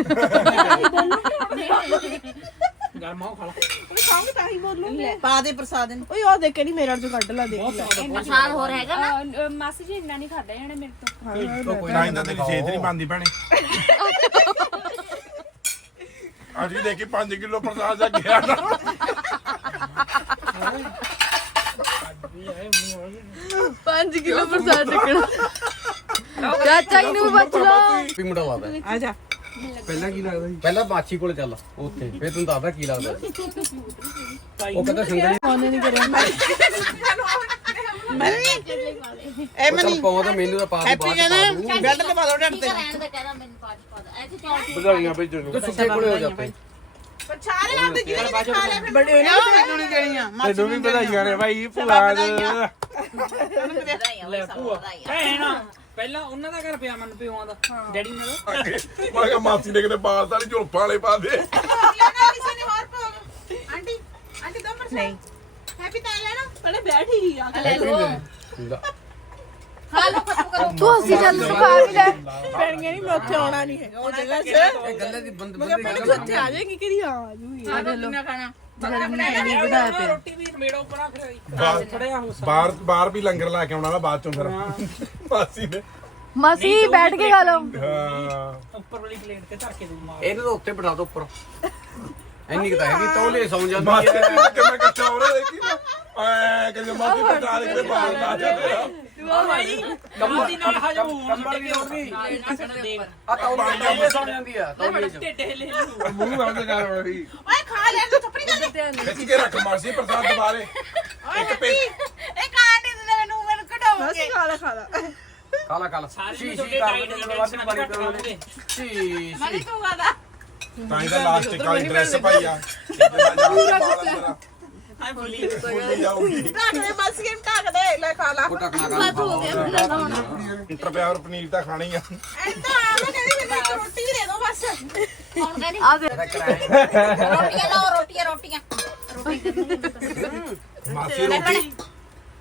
ਗੱਲ ਮਾਓ ਖਾ ਲਾ। ਉਹ ਖਾਂਗ ਤਾਂ ਹੀ ਬੋਲੂ। ਪਾ ਦੇ ਪ੍ਰਸਾਦ ਨੂੰ ਓਏ ਉਹ ਦੇਖ ਕੇ ਨਹੀਂ ਮੇਰਾ ਚ ਕੱਢ ਲਾ ਦੇਖ ਲੈ। ਪ੍ਰਸਾਦ ਹੋਰ ਹੈਗਾ ਨਾ ਮਾਸੀ ਜੀ ਇੰਨਾ ਨਹੀਂ ਖਾਦਾ ਜਾਣਾ ਮੇਰੇ ਤੋਂ। ਤਾਂ ਇੰਦਾ ਤੇਰੀ ਸਿਹਤ ਨਹੀਂ ਬੰਦੀ ਭੈਣੇ। ਅੱਜ ਵੀ ਦੇਖੀ 5 ਕਿਲੋ ਪ੍ਰਸਾਦ ਜਾ ਗਿਆ ਨਾ 5 ਕਿਲੋ ਪ੍ਰਸਾਦ ਟਿਕਣਾ ਚਾਚਾ ਜੀ ਨੂੰ ਵੀ ਪੁੱਛ ਲਓ। ਵੀ ਆ ਜਾ। ਪਹਿਲਾਂ ਕੀ ਲੱਗਦਾ ਸੀ ਪਹਿਲਾਂ ਮਾਛੀ ਕੋਲ ਚੱਲ ਉੱਥੇ। ਫੇਰ ਤੈਨੂੰ ਦੱਸਦਾ ਕੀ ਲੱਗਦਾ ਉਹ ਕਹਿੰਦਾ ਸੰਗਲ ਐ ਮਨੀ ਪਾਉਂਦਾ ਮੈਨੂੰ ਤਾਂ ਪਾ ਦੇ ਬਾਅਦ ਚ ਬੈਲਟ ਤੇ ਪਾ ਦੋ ਡੱਟ ਤੇ। ਰਹਿਣ ਦਾ ਕਹਿਣਾ ਮੈਨੂੰ ਪਾਜ ਪਾ ਦੋ। ਐ ਤੇ ਵਧਾਈਆਂ ਭੇਜੋ ਨੂੰ ਤੂੰ ਸੁੱਕੇ ਕੋਲੇ ਹੋ ਜਾਂਦੇ ਪਰ ਸਾਰੇ ਲੱਗਦੇ ਜੀ ਖਾ ਲੈ ਬੜੇ ਨਾ ਤੈਨੂੰ ਨਹੀਂ ਦੇਣੀਆਂ। ਤੈਨੂੰ ਵੀ ਵਧਾਈਆਂ ਨੇ ਭਾਈ ਫੁਲਾਦ ਲੈ ਭੂਆ। ਭੈਣ। ਪਹਿਲਾਂ ਉਹਨਾਂ ਦਾ ਘਰ ਪਿਆ ਮਨ ਪਿਓਾਂ ਦਾ ਡੈਡੀ ਉਹਨਾਂ ਦਾ ਮੈਂ ਕਿਹਾ ਮਾਸੀ ਨੇ ਕਿਤੇ ਬਾਲ ਤਾਂ ਨਹੀਂ ਝੁਲਫਾਂ ਵਾਲੇ ਪਾ ਦੇ। ਲੈਣਾ ਕਿਸੇ ਨੇ ਹੋਰ ਪਾਓ ਆਂਟੀ ਆਂਟੀ ਦੋ ਪਰਸੈਂਟ ਨਹੀਂ। ਹੈਪੀ ਤਾਂ ਲੈਣਾ ਪਹਿਲੇ ਬੈਠ ਹੀ ਆ ਤੂੰ ਹੱਸੀ ਚੱਲ ਸੁਖਾ ਵੀ ਲੈ। ਪੈਣਗੇ ਨਹੀਂ ਮੈਂ ਉੱਥੇ ਆਉਣਾ ਨਹੀਂ ਹੈਗਾ। ਉਹ ਜਗ੍ਹਾ 'ਚ ਇਹ ਗੱਲਾਂ ਦੀ ਬੰਦ ਬੰਦੇ ਤੂੰ ਉੱਥੇ ਆ ਜਾਏਗੀ ਕਿਹੜੀ ਆ? ਜੂਗੀ ਰੋਟੀ ਵੀ ਮੇੜੋ ਬਣਾ ਫਿਰ ਬਾਹਰ ਥੜਿਆ ਹੋ ਬਾਹਰ ਬਾਹਰ ਵੀ ਲੰਗਰ ਲਾ ਕੇ ਆਉਣਾ ਨਾ ਬਾਅਦ ਚੋਂ ਫਿਰ। ਮਾਸੀ ਨੇ। ਮਾਸੀ ਬੈਠ ਕੇ ਖਾ ਲਓ। ਹਾਂ। ਉੱਪਰ ਵਾਲੀ ਪਲੇਟ ਤੇ ਧਰ ਕੇ ਦੂ ਮਾਰ ਇਹਨੂੰ ਤਾਂ ਉੱਤੇ ਬਿਠਾ ਦੋ ਉੱਪਰ। ਇੰਨੀ ਕੁ ਤਾਂ ਹੈਗੀ ਤੌਲੇ ਸੌਂ ਜਾਂਦੀ ਮਾਸੀ ਹੈ ਨੇ ਕਿਵੇਂ ਕੱਚਾ ਹੋ ਰਿਹਾ ਦੇਖੀ ਨਾ। ਐ ਕਿ ਮਾਸੀ ਪਟਾ ਦੇ ਕੇ ਬਾਹਰ ਜਾਂਦੇ ਆ। ਕੰਬਲ ਦੀ ਨਾਲ ਹਜਮ ਹੋਣ ਕੰਬਲ ਦੀ ਲੋੜ ਨਹੀਂ ਨਾ ਆ ਤੌਲੇ ਸੌਂ ਜਾਂਦੀ ਆ ਤੌਲੇ ਢਿੱਡ ਹਿੱਲੇ ਮੂੰਹ ਬੰਦ ਕਰ ਰਹੀ ਓਏ ਖਾ ਲੈ ਤੂੰ ਥੱਪੜੀ ਕਰ ਦੇ ਖਿੱਚ ਕੇ ਰੱਖ ਮਾਸੀ ਪ੍ਰਸਾਦ ਦੁਬਾਰੇ ਓਏ ਹੱਤੀ ਇਹ ਨਹੀਂ ਦਿੰਦੇ ਮੈਨੂੰ ਮੈਨੂੰ ਕਢਾਉਂਗੇ ਖਾ ਲੈ ਖਾ ਲੈ। ਕਾਲਾ ਕਾਲਾ ਸਾਰੇ ਸੀ ਨੂੰ ਸੀ ਕਰ ਦੀ ਦੇ ਵੱਧ ਟੈਨਸ਼ਨ ਪਾਣੀ ਪੀਵਾਂਗੇ ਖਾਓਗੇ ਸੀ ਸੀ ਤੂੰ ਖਾਦਾ ਤਾਂ ਤਾਂ ਲਾਸਟ ਕਾਲੀ ਡਰੈਸ ਪਾਈ ਆ। ਪੂਰਾ ਬੁਲੀ। ਬੋਲੀ ਜਾਊਗੀ। ਲੈ ਖਾ ਲਾ। ਪਨੀਰ ਤਾਂ ਖਾਣੀ ਆ। ਐਦਾਂ ਮੈਂ ਕਹਿੰਦੀ ਮੈਨੂੰ ਇੱਕ ਰੋਟੀ ਵੀ ਦੇ ਦਿਓ ਬਸ। ਕੌਣ ਕਹਿੰਦੀ? ਆ ਦੇ। ਰੋਟੀਆਂ ਲਾਓ ਰੋਟੀਆਂ ਰੋਟੀਆਂ। ਮਾਸੀ ਰੋਟੀ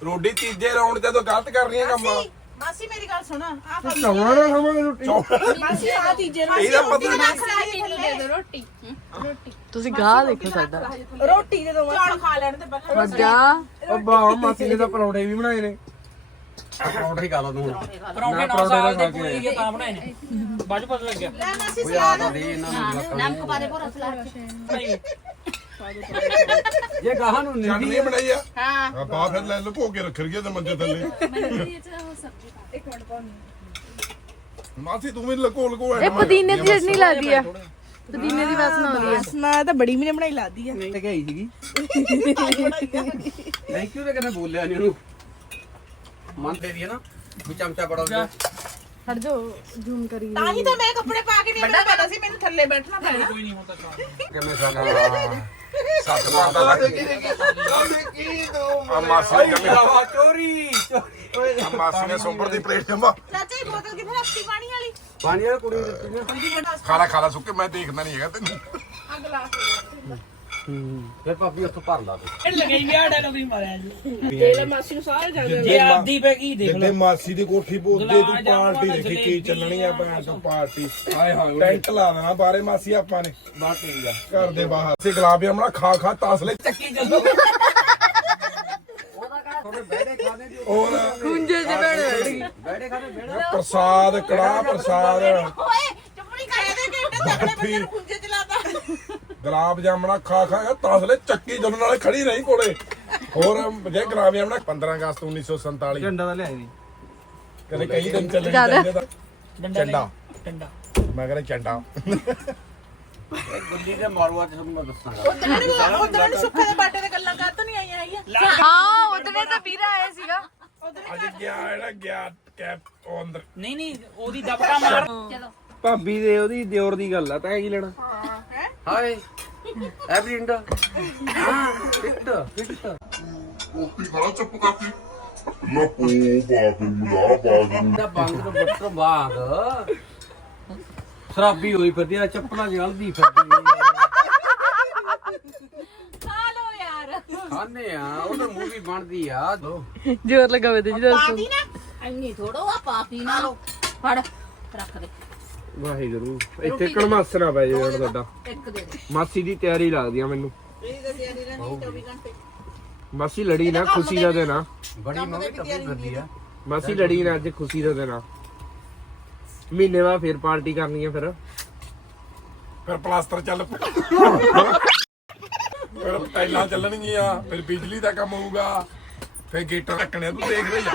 ਰੋਟੀ ਤੀਜੇ ਰਾਉਂਡ ਤੇ ਤਾਂ ਗਲਤ ਕਰ ਰਹੀਆਂ ਕੰਮ। ਮਾਸੀ ਮੇਰੀ ਗੱਲ ਸੁਣ। ਆ ਫੜ ਚੌਣਾ ਨਾ ਖਾਵਾਂਗੇ ਰੋਟੀ। ਮਾਸੀ ਆ ਤੀਜੇ ਨਾਲ ਇਹਦਾ ਪਤਾ ਨਹੀਂ ਦੇ। ਦੋ ਰੋਟੀ। ਤੁਸੀਂ ਗਾਹ ਦੇਖੋ ਸਾਡਾ ਰੋਟੀ ਦੇ ਦੋ ਚੌਲ ਖਾ ਲੈਣ ਤੇ ਪਹਿਲਾਂ ਵੱਡਾ ਉਹ ਬਾ ਮਾਸੀ ਨੇ ਤਾਂ ਪਰੌਂਠੇ ਵੀ ਬਣਾਏ ਨੇ। ਪਰੌਂਠੇ ਹੀ ਖਾ ਲਾ ਤੂੰ ਪਰੌਂਠੇ ਨਾਲ ਸਾਲ ਦੇ ਪੂਰੀ ਕੇ ਤਾਂ ਬਣਾਏ ਨੇ। ਚ ਪਤਾ ਲੱਗਿਆ। ਲੈ ਯਾਦ ਆ ਦੇ ਇਹਨਾਂ ਨੂੰ ਜਵਾਕਾਂ ਨੂੰ। ਨਮਕ ਪਾ ਦੇ ਭੋਰਾ ਸਲਾਦ ਚ। ਜੇ ਗਾਹਾਂ ਨੂੰ ਚਟਨੀ ਨਿੰਦੀ ਬਣਾਈ ਆ? ਹਾਂ। ਆ ਬਾ ਫਿਰ ਲੈ ਲੁਕੋ ਕੇ ਰੱਖ ਰਹੀਏ ਤੇ ਮੰਜੇ ਥੱਲੇ। ਮਾਸੀ ਤੂੰ ਵੀ ਲੁਕੋ ਲੁਕੋ ਇਹ ਪੁਦੀਨੇ ਦੀ ਚਟਨੀ ਲੱਗਦੀ ਆ। ਪੁਦੀਨੇ ਦੀ ਵਾਸਨਾ ਆਉਂਦੀ ਆ। ਨਾ ਤਾਂ ਬੜੀ ਮੀਨੇ ਬਣਾਈ ਲਾਦੀ ਆ। ਤੇ ਗਈ ਸੀਗੀ। ਥੈਂਕ ਯੂ ਤੇ ਕਹਿੰਦਾ ਬੋਲਿਆ ਨਹੀਂ ਉਹਨੂੰ? ਮਨ ਤੇ ਦੀ ਹੈ ਨਾ ਵੀ ਚਮਚਾ ਬੜਾ ਉਹਦੇ ਹਟ ਜਾਓ ਜ਼ੂਮ ਕਰੀ ਤਾਂ ਹੀ ਤਾਂ ਮੈਂ ਕੱਪੜੇ ਪਾ ਕੇ ਨਹੀਂ ਮੈਨੂੰ ਪਤਾ ਸੀ ਮੈਨੂੰ ਥੱਲੇ ਬੈਠਣਾ ਪੈਣਾ। ਕੋਈ ਨਹੀਂ ਹੁੰਦਾ ਚਾਹ। ਕਿਵੇਂ ਸਾਡਾ ਸੱਤ ਮਾਰ ਦਾ ਲੱਗ ਆ ਮਾਸੀ ਨੇ ਜੰਮੀ ਆਵਾ ਚੋਰੀ ਚੋਰੀ। ਆ ਮਾਸੀ ਨੇ ਸੁੰਬਰ ਦੀ ਪਲੇਟ ਜੰਮਾ। ਚਾਚਾ ਇਹ ਬੋਤਲ ਕਿੱਥੇ ਰੱਖਤੀ ਪਾਣੀ ਵਾਲੀ? ਪਾਣੀ ਵਾਲੀ ਕੁੜੀ ਨੂੰ ਦਿੱਤੀ ਨਾ। ਖਾਲਾ ਖਾਲਾ ਸੁੱਕੇ ਮੈਂ ਦੇਖਦਾ ਨਹੀਂ ਹੈਗਾ ਤੈਨੂੰ। ਆ ਗਲਾਸ ਫਿਰ ਭਾਬੀ ਉੱਥੋਂ ਭਰ ਲਾ ਦੇ। ਇਹ ਲਗਾਈ ਵਿਆਹ ਡਾਇਲੋਗ ਵੀ ਮਾਰਿਆ ਜੀ। ਦੇ ਲੈ ਮਾਸੀ ਨੂੰ ਸਾਰੇ ਜਾਂਦੇ ਜੇ ਆਦੀ ਪੈ ਗਈ ਦੇਖ ਜਿੱਦੇ ਲਓ ਮਾਸੀ ਦੀ ਕੋਠੀ ਪੋਦੇ ਤੂੰ ਪਾਰਟੀ ਦੇਖੀ ਕੀ ਚੱਲਣੀ ਆ ਭੈਣ ਤੋਂ ਪਾਰਟੀ। ਹਾਏ ਹਾਏ ਟੈਂਟ ਲਾ ਦੇਣਾ ਬਾਰੇ ਮਾਸੀ ਆਪਾਂ ਨੇ। ਠੀਕ ਆ ਘਰ ਦੇ ਬਾਹਰ। ਸੇ ਗੁਲਾਬ ਜਾਮਣਾ ਖਾ ਖਾ ਤਸਲੇ ਚੱਕੀ ਚੱਲੋ। ਹੋਰ? ਕੁੰਜੇ ਚ ਬੈਠ ਬੈੜੇ ਖਾਣੇ ਬੈੜਾ ਪ੍ਰਸਾਦ ਕੜਾ ਪ੍ਰਸਾਦ। ਓਏ ਚੁੱਪੜੀ ਕਰ ਦੇ ਬੰਦੇ ਨੂੰ ਖੁੰਝੇ ਚਲਾਤਾ ਗੁਲਾਬ ਜਾਮਣਾ ਖਾ ਖਾ ਕੇ ਤਸਲੇ ਚੱਕੀ ਜੁਲਣ ਵਾਲੇ ਖੜੀ ਰਹੀ ਕੋਲੇ। ਹੋਰ ਜੇ ਗੁਲਾਬ ਜਾਮਣਾ 15 ਅਗਸਤ 1947 ਝੰਡਾ ਤਾਂ ਲਿਆਈ ਨਹੀਂ। ਕਦੇ ਕਈ ਦਿਨ ਚੱਲੇ ਡੰਡਾ ਚੰਡਾ। ਡੰਡਾ। ਮੈਂ ਕਹਿੰਦਾ ਚੰਡਾ। ਗੁੱਲੀ ਦੇ ਮਾਰੂਆ ਚ ਤੁਹਾਨੂੰ ਮੈਂ ਦੱਸਾਂਗਾ। ਉਧਰ ਉਧਰ ਨੂੰ ਸੁੱਖੇ ਦੇ ਬਾਟੇ ਦੇ ਗੱਲਾਂ ਕਰ ਤਾਂ ਨਹੀਂ ਆਈਆਂ ਹੈਗੀਆਂ। ਹਾਂ ਉਹਦੇ ਤਾਂ ਵੀਰਾ ਆਇਆ ਸੀਗਾ। ਅੱਜ ਗਿਆ ਜਿਹੜਾ ਗਿਆ ਕੈਪ ਉਹ ਅੰਦਰ। ਨਹੀਂ ਨਹੀਂ ਉਹਦੀ ਦਬਕਾ ਮਾਰ। ਭਾਬੀ ਦੇ ਉਹਦੀ ਦਿਓਰ ਦੀ ਗੱਲ ਆ ਤੈਂ ਕੀ ਲੈਣਾ? ਹਾਏ ਐਵਰੀ ਇੰਡਾ ਹਾਂ। ਫਿੱਟ ਫਿੱਟ ਕੋਪੀ ਖੜਾ ਚੁੱਪ ਕਰਤੀ ਲੱਪੋ ਬਾਗੂ ਲਾ ਬਾਗੂ ਦਾ ਬੰਦ ਤੋਂ ਬੱਟਰ ਬਾਗ। ਸ਼ਰਾਬੀ ਹੋਈ ਫਿਰਦੀ ਆ ਚੱਪਲਾਂ ਜਲਦੀ ਫਿਰਦੀ ਖਾ ਲੋ ਯਾਰ। ਖਾਣੇ ਆ ਉਹ ਤਾਂ ਮੂਵੀ ਬਣਦੀ ਆ। ਜੋਰ ਲਗਾਵੇ ਤੇ ਜੀ ਦੱਸੋ। ਪਾਤੀ ਨਾ ਇੰਨੀ ਥੋੜੋ ਆ ਪਾਤੀ ਨਾ ਲੋ ਫੜ ਰੱਖ ਦੇ। ਵਾਹਿਗੁਰੂ ਇੱਥੇ ਕਣਮਾਸਣਾ ਪੈ ਜੇ ਹੁਣ ਤੁਹਾਡਾ ਇੱਕ ਦੇ ਦੇ। ਮਾਸੀ ਦੀ ਤਿਆਰੀ ਲੱਗਦੀ ਆ ਮੈਨੂੰ। ਇਹ ਤਾਂ ਤਿਆਰੀ ਰਹਿਣੀ 24 ਘੰਟੇ। ਮਾਸੀ ਲੜੀ ਨਾ ਖੁਸ਼ੀ ਦਾ ਦਿਨ ਆ। ਬੜੀ ਫਿਰਦੀ ਆ। ਮਾਸੀ ਲੜੀ ਨਾ ਅੱਜ ਖੁਸ਼ੀ ਦਾ ਦਿਨ ਆ। ਮਹੀਨੇ ਬਾਅਦ ਫੇਰ ਪਾਰਟੀ ਕਰਨੀ ਆ ਫਿਰ। ਫਿਰ ਪਲਾਸਟਰ ਚੱਲ ਫਿਰ ਟਾਈਲਾਂ ਚੱਲਣਗੀਆਂ ਫਿਰ ਬਿਜਲੀ ਦਾ ਕੰਮ ਹੋਊਗਾ। ਫਿਰ ਗੇਟਾਂ ਰੱਖਣੇ ਤੂੰ ਦੇਖ ਲੈ ਜਾ।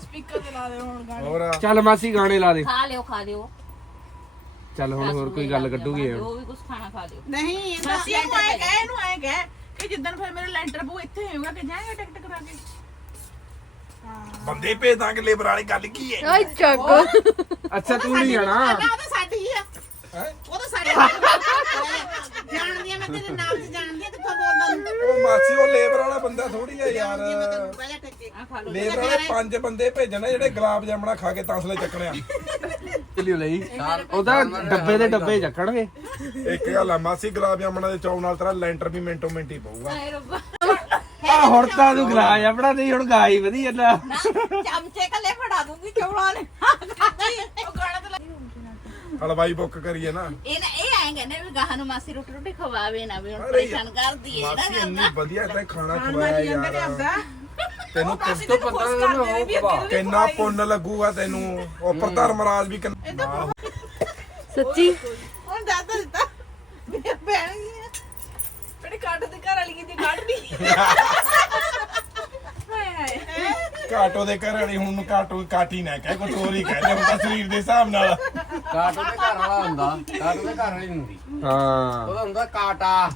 ਸਪੀਕਰ ਚਲਾ ਦੇ ਹੁਣ ਗਾਣੇ। ਹੋਰ? ਚੱਲ ਮਾਸੀ ਗਾਣੇ ਲਾ ਦੇ। ਖਾ ਲਿਓ ਖਾ ਲਿਓ। ਚੱਲ ਹੁਣ ਹੋਰ ਕੋਈ ਗੱਲ ਕੱਢੂਗੀ। ਉਹ ਵੀ ਕੁਝ ਖਾਣਾ ਖਾ ਲਿਓ। ਨਹੀਂ ਮਾਸੀ ਇਹਨੂੰ ਆਏ ਗਏ ਇਹਨੂੰ ਆਏ ਗਏ ਕਿ ਜਿੱਦਣ ਫਿਰ ਮੇਰੇ ਲੈਂਟਰ ਪੂ ਇੱਥੇ ਹੋਊਗਾ ਕਿ ਜਾਏਗਾ ਟਿਕਟ ਕਰਾ ਕੇ। ਬੰਦੇ ਭੇਜ ਦਾਂਗੇ ਲੇਬਰ ਵਾਲੀ ਗੱਲ ਕੀ ਹੈ? ਆਈ ਚੱਕ ਅੱਛਾ ਤੂੰ ਨਹੀਂ ਜਾਣਾ ਨਾ ਉਹ ਤਾਂ ਸਾਡੀ ਆ। ਹੈਂ? ਉਹ ਤਾਂ ਸਾਡੀ ਜਾਣਦੀ ਆ ਮੈਂ ਤੇਰੇ ਨਾਮ ਤੇ ਜਾਣਦੀ ਆ ਕਿੱਥੋਂ ਬੋਲਦਾ ਉਹ ਮਾਸੀ ਉਹ ਲੇਬਰ ਵਾਲਾ ਬੰਦਾ ਥੋੜੀ ਆ ਯਾਰ। ਲੇਬਰ ਵਾਲੇ ਪੰਜ ਬੰਦੇ ਭੇਜਣੇ ਜਿਹੜੇ ਗੁਲਾਬ ਜਾਮਣਾ ਖਾ ਕੇ ਤਸਲੇ ਚੱਕਣੇ ਆ ਚਲਿਓ ਲਈ। ਉਹਦਾ ਡੱਬੇ ਦੇ ਡੱਬੇ ਚੱਕਣਗੇ। ਇੱਕ ਗੱਲ ਆ ਮਾਸੀ ਗੁਲਾਬ ਜਾਮਣਾ ਦੇ ਚੌਂ ਨਾਲ ਤੇਰਾ ਲੈਂਟਰ ਵੀ ਮਿੰਟੋ ਮਿੰਟ ਹੀ ਪਊਗਾ। ਆ ਹੁਣ ਤਾਂ ਤੂੰ ਗਲਾ ਆਪਣਾ ਨਹੀਂ ਹੁਣ ਗਾਈ ਵਧੀ ਜਾਂਦਾ ਚਮਚੇ ਕੱਲੇ ਫੜਾ ਦੂੰਗੀ ਚੌਲਾਂ ਨੇ ਉਹ ਗਾਣਾ ਤਾਂ ਹਲਵਾਈ ਬੁੱਕ ਕਰੀਏ ਨਾ। ਇਹ ਨਾ ਇਹ ਆਏ ਕਹਿੰਦੇ ਵੀ ਗਾਹਾਂ ਨੂੰ ਮਾਸੀ ਰੋਟੀ ਰੋਟੀ ਖਵਾਵੇ ਨਾ ਵੀ ਹੁਣ ਪਰੇਸ਼ਾਨ ਕਰਦੀ ਹੈ ਮਾਸੀ ਨਾ ਇੰਨੀ ਕਰਦਾ ਵਧੀਆ ਤੇ ਖਾਣਾ ਖਵਾਇਆ ਯਾਰ। ਤੈਨੂੰ ਮਾਸੀ ਤੋਂ ਨੇ ਵੀ? ਹੋਊਗਾ। ਕਿੰਨਾ ਪੁੰਨ ਲੱਗੂਗਾ ਤੈਨੂੰ। ਉੱਪਰ ਧਰਮਰਾਜ ਵੀ ਸੱਚੀ? ਹੁਣ ਦੱਸ ਦਿੱਤਾ। ਭੈਣ ਆ ਕੱਢ ਤੇ ਘਰ ਵਾਲੀ ਕਿਤੇ ਕੱਢ ਹਾਏ ਹਾਏ। ਕਾਟੋ ਦੇ ਘਰ ਵਾਲੀ ਹੁਣ ਕਾਟੋ ਕਾਟੀ ਨਾ ਕਹਿ ਕੋਈ ਹੋਰ ਹੀ ਕਹਿ ਦੇ ਹੁਣ ਤਾਂ ਸਰੀਰ ਦੇ ਹਿਸਾਬ ਨਾਲ। ਕਾਟੋ ਦੇ ਘਰ ਵਾਲਾ ਹੁੰਦਾ ਕਾਟੋ ਦੇ ਘਰ ਵਾਲੀ ਹੁੰਦੀ। ਹਾਂ। ਉਹਦਾ ਹੁੰਦਾ ਕਾਟਾ।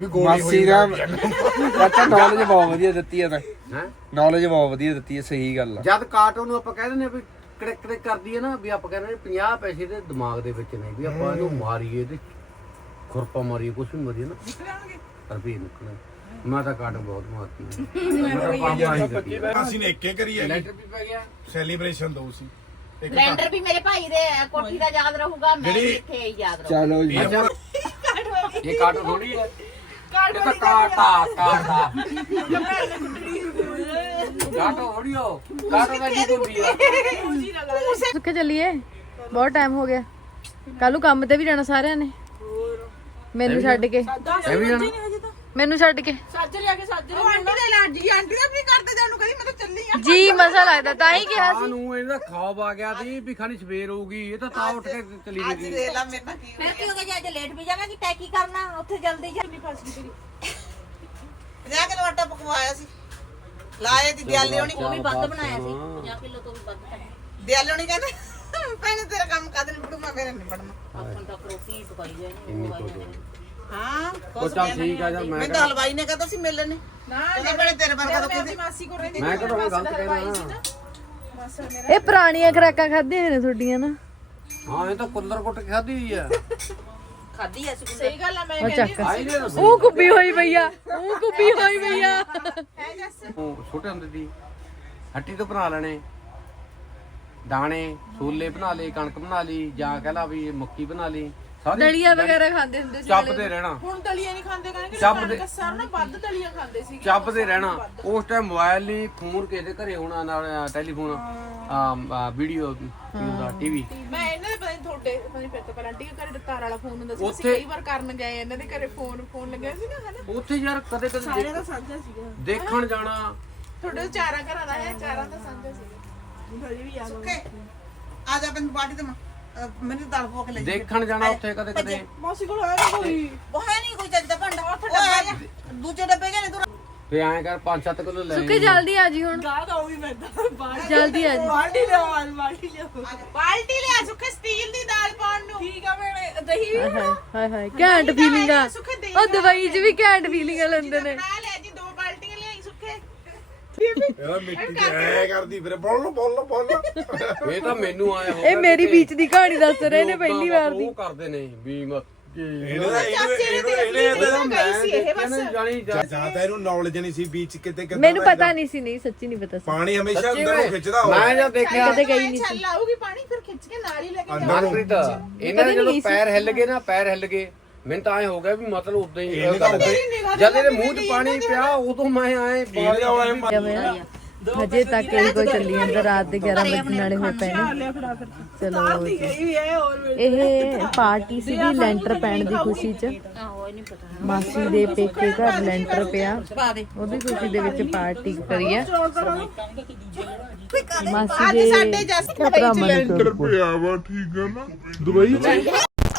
ਵੀ ਗੋਲੀ ਮਾਸੀ ਦਾ ਅੱਛਾ ਨੌਲੇਜ ਬਹੁਤ ਵਧੀਆ ਦਿੱਤੀ ਹੈ ਤਾਂ। ਹੈ? ਨੌਲੇਜ ਬਹੁਤ ਵਧੀਆ ਦਿੱਤੀ ਹੈ ਸਹੀ ਗੱਲ ਆ। ਜਦ ਕਾਟੋ ਨੂੰ ਆਪਾਂ ਕਹਿ ਦਿੰਦੇ ਆ ਵੀ ਕੜਕ ਕੜਕ ਕਰਦੀ ਹੈ ਨਾ ਵੀ ਆਪਾਂ ਕਹਿੰਦੇ 50 ਪੈਸੇ ਦੇ ਦਿਮਾਗ ਦੇ ਵਿੱਚ ਨੇ ਵੀ ਆਪਾਂ ਇਹਨੂੰ ਮਾਰੀਏ ਤੇ ਖੁਰਪਾ ਮਾਰੀਏ ਕੁਛ ਵੀ ਮਾਰੀਏ ਨਾ। ਰੁਪਏ ਨਿਕਲਣ ਮੈਂ ਤਾਂ ਕਾਟੋ ਬਹੁਤ ਮਾਰਤੀ *laughs* ਮੈਂ ਤਾਂ ਪਾਪਾ ਹੀ ਦਿੱਤੀ ਅਸੀਂ ਨੇ ਇੱਕੇ ਕਰੀ ਹੈ। ਲੈਟਰ ਵੀ ਪੈ ਗਿਆ। ਸੈਲੀਬ੍ਰੇਸ਼ਨ ਦੋ ਸੀ। ਬਲੈਂਡਰ ਵੀ ਮੇਰੇ ਭਾਈ ਦੇ ਕੋਠੀ ਦਾ ਯਾਦ ਰਹੂਗਾ ਮੈਂ ਵੀ ਇੱਥੇ ਯਾਦ ਰਹੂਗਾ। ਚਲੋ ਜੀ। ਇਹ ਕਾਟੋ ਥੋੜੀ ਹੈ। ਤਾਂ ਕਾਟਾ ਕਾਟਾ ਕਾਟੋ ਥੋੜੀਓ ਕਾਟੋ ਦਾ ਕੀ ਹੁੰਦੀ ਆ ਸੁੱਕੇ ਚੱਲੀਏ। ਬਹੁਤ ਟਾਈਮ ਹੋ ਗਿਆ। ਕੱਲੂ ਕੰਮ ਤੇ ਵੀ ਜਾਣਾ ਸਾਰਿਆਂ ਨੇ। ਮੈਨੂੰ ਛੱਡ ਕੇ। ਇਹ ਵੀ ਜਾਣਾ ਮੈਨੂੰ ਛੱਡ ਕੇ। ਸਾਜਰੇ ਆ ਕੇ ਸਾਜਰੇ ਉਹ ਆਂਟੀ ਦੇ ਲਾਡੀ ਆਂਟੀ ਦਾ ਵੀ ਕਰਦੇ ਜਾਨੂੰ ਕਦੀ ਮੈਂ ਤਾਂ ਚੱਲੀ ਆ। ਜੀ ਮਜ਼ਾ ਲੱਗਦਾ ਤਾਂ ਹੀ ਕਿਹਾ ਆ ਨੂੰ ਇਹਦਾ ਖੌਬ ਆ ਗਿਆ ਸੀ ਵੀ ਖਾਣੀ ਸਵੇਰ ਹੋਊਗੀ ਇਹ ਤਾਂ ਤਾਂ ਉੱਠ ਕੇ ਚਲੀ ਗਈ ਦੇ ਲਾ ਮੇਰੇ ਨਾਲ ਕੀ ਫਿਰ ਕੀ ਹੋ ਗਿਆ। ਅੱਜ ਲੇਟ ਵੀ ਜਾਵਾਂਗੀ ਤੈ ਕੀ ਕਰਨਾ ਉੱਥੇ ਜਲਦੀ ਜਾ। ਜਾ ਕੇ ਆਟਾ ਪਕਵਾਇਆ ਸੀ। ਲਾਏ ਦੀ ਦਿਆਲੇ ਹੋਣੀ। ਉਹ ਵੀ ਵੱਧ ਬਣਾਇਆ ਸੀ 50 ਕਿਲੋ ਤੋਂ ਵੀ ਵੱਧ ਦਿਆਲੇ ਹੋਣੀ ਕਹਿੰਦੇ? ਭੈਣੇ ਤੇਰਾ ਕੰਮ ਕਦ ਨਹੀਂ ਪੜੂਗਾ ਮੇਰੇ ਨਹੀਂ ਪੜਨਾ ਆਪਾਂ ਤਾਂ ਰੋਟੀ ਪਕਾਈ ਜਾਣੀ ਹਾਂ ਉਹ ਚੱਲ ਠੀਕ ਆ ਜਾ ਮੈਂ ਮੈਂ ਤਾਂ ਹਲਵਾਈ ਨੇ ਕਹਤਾ ਸੀ ਮਿਲਣ ਨੇ ਨਾ ਕਹਿੰਦਾ ਭੈਣੇ ਤੇਰੇ ਵਰਗਾ ਤਾਂ ਆਪਣੀ ਮਾਸੀ ਕੋਲ ਰਹਿੰਦੀ ਮੈਂ ਕਦੋਂ ਗਲਤ ਕਹਿਣਾ? ਇਹ ਪੁਰਾਣੀਆਂ ਖਰਾਕਾਂ ਖਾਧੀਆਂ ਨੇ ਤੁਹਾਡੀਆਂ ਨਾ? ਹਾਂ ਇਹ ਤਾਂ ਕੁੱਲਰ ਕੁੱਟ ਕੇ ਖਾਧੀ ਹੋਈ ਆ। ਖਾਦੀ ਐ ਸੁਣ ਸਹੀ ਗੱਲ ਆ ਮੈਂ ਉਹ ਚੱਕ। ਆਈ ਨੇ ਦੱਸੋ। ਉਹ ਕੁੱਬੀ ਹੋਈ ਪਈਆ ਉਹ ਕੁੱਬੀ ਹੋਈ ਪਈਆ ਉਹ ਛੋਟੇ ਹੁੰਦੇ ਦੀ ਹੱਟੀ ਤੋਂ ਬਣਾ ਲੈਣੇ। ਦਾਣੇ ਛੋਲੇ ਬਣਾ ਲਏ ਕਣਕ ਬਣਾ ਲਈ ਜਾਂ ਕਹਿ ਲਾ ਵੀ ਮੱਕੀ ਬਣਾ ਲਈ ਸਾਰੀ ਦਲੀਆ ਵਗੈਰਾ ਖਾਂਦੇ ਹੁੰਦੇ ਸੀ ਚੱਬਦੇ ਰਹਿਣਾ। ਹੁਣ ਦਲੀਆ ਨਹੀਂ ਖਾਂਦੇ ਕਹਿੰਦੇ ਚੱਬਦੇ ਸਰ ਨਾ ਵੱਧ ਦਲੀਆ ਖਾਂਦੇ ਸੀ ਚੱਬਦੇ ਰਹਿਣਾ। ਉਸ ਟਾਈਮ ਮੋਬਾਈਲ ਨਹੀਂ ਫੋਨ ਕਿਸੇ ਦੇ ਘਰੇ ਹੋਣਾ ਨਾਲ ਟੈਲੀਫੋਨ ਆ ਵੀਡੀਓ ਦਾ ਟੀਵੀ ਮੈਂ ਇਹਨਾਂ ਦੇ ਪਤਾ ਨਹੀਂ ਤੁਹਾਡੇ ਪਤਾ ਨਹੀਂ ਫਿਰ ਤੋਂ ਪਹਿਲਾਂ ਆਂਟੀ ਦੇ ਘਰੇ ਤਾਰ ਵਾਲਾ ਫੋਨ ਹੁੰਦਾ ਸੀ। ਅਸੀਂ ਕਈ ਵਾਰ ਕਰਨ ਗਏ ਇਹਨਾਂ ਦੇ ਘਰੇ ਫੋਨ ਫੋਨ ਲੱਗਿਆ ਸੀ ਨਾ ਹਨਾ? ਉੱਥੇ ਯਾਰ ਕਦੇ ਕਦੇ ਸਾਰਿਆਂ ਦਾ ਸਾਂਝਾ ਸੀਗਾ। ਦੇਖਣ ਜਾਣਾ। ਤੁਹਾਡੇ ਚਾਰਾਂ ਘਰਾਂ ਦਾ ਹੈ ਚਾਰਾਂ ਦਾ ਸਾਂਝਾ ਸੀਗਾ। ਆ ਜਾ ਤੇ ਮੈਨੂੰ ਦਾਲ ਲੈ ਦੇਖਣ ਜਾਣਾ ਉੱਥੇ ਕਦੇ ਕਦੇ। ਮਾਸੀ ਕੋਲ ਆਇਆ ਕੋਈ? ਉਹ ਹੈ ਨਹੀਂ ਕੋਈ ਚੱਜ ਦਾ ਭਾਂਡਾ ਉੱਥੇ ਡੱਬਾ ਦੂਜੇ ਡੱਬੇ ਜਾਨੇ ਤੂੰ ਤੇ ਐਂ ਕਰ ਪੰਜ ਸੱਤ ਕਿਲੋ ਲੈ ਸੁੱਕੇ ਜਲਦੀ ਆ ਜੀ ਹੁਣ। ਗਾਹ ਤਾਂ ਉਹ ਵੀ ਮੈਦਾ ਬਾਹਰ ਜਲਦੀ ਆ ਜੀ। ਬਾਲਟੀ ਲਿਆਓ। ਆਜ ਬਾਲਟੀ ਲਿਆਓ। ਬਾਲਟੀ ਲਿਆ ਸੁੱਕੇ ਸਟੀਲ ਦੀ ਦਾਲ ਪਾਉਣ ਨੂੰ। ਠੀਕ ਆ ਭੈਣੇ ਦਹੀਂ ਵੀ ਹਾਏ ਹਾਏ ਘੈਂਟ ਫੀਲਿੰਗ ਆ। ਉਹ ਦਵਾਈ 'ਚ ਵੀ ਘੈਂਟ ਫੀਲਿੰਗ ਲੈਂਦੇ ਨੇ ਬਣਾ ਲਿਆ ਜੀ ਦੋ ਬਾਲਟੀਆਂ ਲਿਆਈ ਸੁੱਕੇ ਇਹਦਾ ਮਿੱਟੀ ਚ ਐ ਕਰਦੀ ਫਿਰ ਬੋਲ ਬੋਲ ਬੋਲ। ਇਹ ਤਾਂ ਮੈਨੂੰ ਆਇਆ ਹੋ ਇਹ ਮੇਰੀ ਬੀਚ ਦੀ ਕਹਾਣੀ ਦੱਸ ਰਹੇ ਨੇ ਪਹਿਲੀ ਵਾਰ ਦੀ। ਉਹ ਕਰਦੇ ਨੇ ਵੀ ਮ- ਕੀ ਇਹਨੇ ਤਾਂ ਇਹਨੂੰ ਇਹਨੇ ਇਹਦਾ ਗਈ ਸੀ ਇਹ ਬਸ? ਕਹਿੰਦੇ ਜਾਣੀ ਜਾ- ਜਾਂ ਤਾਂ ਇਹਨੂੰ ਨੌਲੇਜ ਨਹੀਂ ਸੀ ਬੀਚ ਕਿਤੇ ਕਿਤੇ ਮੈਨੂੰ ਪਤਾ ਨਹੀਂ ਸੀ ਨਹੀਂ ਸੱਚੀ ਨਹੀਂ ਪਤਾ ਸੀ। ਪਾਣੀ ਹਮੇਸ਼ਾ ਅੰਦਰ ਨੂੰ ਖਿੱਚਦਾ ਮੈਂ ਹੋਵੇ ਜਦ ਦੇਖਿਆ ਕਦੇ ਗਈ ਨਹੀਂ ਸੀ। ਛੱਲ ਆਊਗੀ ਪਾਣੀ ਫਿਰ ਖਿੱਚ ਕੇ ਨਾਲ ਹੀ ਲੈ ਕੇ ਅੰਦਰ। ਨੂੰ ਮਨਪ੍ਰੀਤ ਇਹਨਾਂ ਦੇ ਜਦੋਂ ਪੈਰ ਹਿੱਲ ਗਏ ਨਾ ਪੈਰ ਹਿੱਲ ਗਏ। ਮੈਨੂੰ ਤਾਂ ਐ ਹੋ ਗਿਆ ਵੀ ਮਤਲਬ ਉਦਾਂ ਹੀ ਇਹਨੇ ਤਾਂ ਉਦਾਂ ਹੀ- ਜਦ ਇਹਦੇ ਮੂੰਹ 'ਚ ਪਾਣੀ ਪਿਆ ਉਦੋਂ ਮੈਂ ਆਏ ਇਹਦੇ ਵਾਲੇ ਜਿਵੇਂ ਹਜੇ ਤੱਕ ਇਹ ਕੋਈ ਚੱਲੀ ਜਾਂਦਾ ਰਾਤ ਦੇ 11 ਵਜੇ ਨਾਲੇ ਹੋਏ ਪਏ ਨੇ ਚਲੋ ਜੀ। ਇਹ ਹੈ। ਪਾਰਟੀ ਸੀਗੀ ਲੈਂਟਰ ਪੈਣ ਦੀ ਖੁਸ਼ੀ 'ਚ। ਮਾਸੀ ਦੇ ਪੇਕੇ ਘਰ ਲੈਂਟਰ ਪਿਆ। ਉਹਦੀ ਖੁਸ਼ੀ ਦੇ ਵਿੱਚ ਪਾਰਟੀ ਕਰੀ ਆ ਮਾਸੀ ਦੇ ਸਾਡੇ ਜਸਟ ਭਰਾ ਮਨ ਪਿਆ ਵਾ ਠੀਕ ਆ ਨਾ? ਦੁਬਈ ਚ?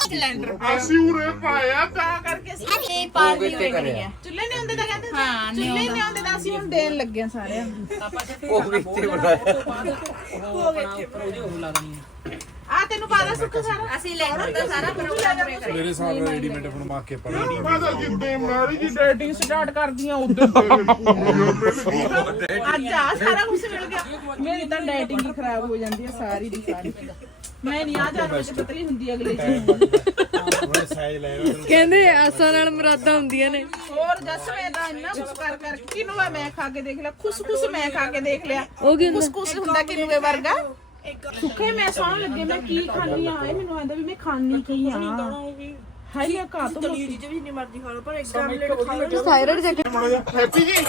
ਅਸੀਂ ਉਰੇ ਪਾਇਆ ਤਾਂ ਕਰਕੇ ਇਹ ਪਾਰਟੀ ਹੋਈ ਕਰਿਆ ਚੁੱਲ੍ਹੇ ਨਹੀਂ ਹੁੰਦੇ ਤਾਂ ਕਹਿੰਦੇ ਹਾਂ ਚੁੱਲ੍ਹੇ ਨਹੀਂ ਹੁੰਦੇ। ਤਾਂ ਅਸੀਂ ਹੁਣ ਦੇਣ ਲੱਗੇ ਆ ਸਾਰਿਆਂ ਨੂੰ। ਉਹ ਵੀ ਇੱਥੇ ਬਣਾਇਆ ਆ। ਤੈਨੂੰ ਪਾਦਾ ਸੁੱਕ ਸਾਰਾ। ਅਸੀਂ ਲੈਂਟਰ ਦਾ ਸਾਰਾ ਪ੍ਰੋਗਰਾਮ ਪੂਰੇ ਕਰਿਆ ਮੇਰੇ ਰੈਡੀਮੇਡ ਕੇ ਤਾਂ ਜਿੱਦੇ ਮਾਰੀ ਜੀ ਡੇਟਿੰਗ ਸਟਾਰਟ ਕਰਦੀਆਂ ਉਦੋਂ *laughs* ਅੱਜ ਆ ਸਾਰਾ ਕੁਝ ਮਿਲ ਗਿਆ। ਮੇਰੀ ਤਾਂ ਡੇਟਿੰਗ ਹੀ ਖਰਾਬ ਹੋ ਜਾਂਦੀ ਹੈ ਸਾਰੀ ਦੀ ਸਾਰੀ। ਮੈਂ ਨਹੀਂ ਆ ਜਾਣ ਵਿੱਚ ਪਤਲੀ ਹੁੰਦੀ ਅਗਲੇ ਦਿਨ ਉਹਨੇ ਸਾਈਜ਼ ਲੈ ਰਿਹਾ ਕਹਿੰਦੇ ਆਸਾਂ ਨਾਲ ਮੁਰਾਦਾਂ ਹੁੰਦੀਆਂ ਨੇ। ਹੋਰ ਜੱਸ ਮੈਂ ਤਾਂ ਇੰਨਾ ਕੁਝ ਕਰ ਕਰ ਕਿਨੂੰ ਆ ਮੈਂ ਖਾ ਕੇ ਦੇਖ ਲਿਆ? ਖੁਸ ਖੁਸ ਮੈਂ ਖਾ ਕੇ ਦੇਖ ਲਿਆ। ਉਹ ਕੀ ਹੁੰਦਾ? ਕੁਸ ਕੁਸ ਹੁੰਦਾ ਕਿਨੂਏ ਵਰਗਾ? ਸੁੱਕੇ ਮੈਂ ਸੌਣ ਲੱਗੇ ਮੈਂ ਕੀ ਖਾਣੀ ਆ? ਇਹ ਮੈਨੂੰ ਆਂਦਾ ਵੀ ਮੈਂ ਖਾਣੀ ਕੀ ਆ? ਹਾਈ ਮੈਂ ਕਾ ਤੋਂ ਦਲੀਰੀ ਚ ਵੀ ਨਹੀਂ ਮਰਦੀ ਖਾ ਲੋ ਪਰ ਇੱਕ ਆਮਲੇਟ ਖਾ ਲੋ ਥਾਇਰਾਇਡ ਚੈੱਕ ਹੈਪੀ ਜੀ?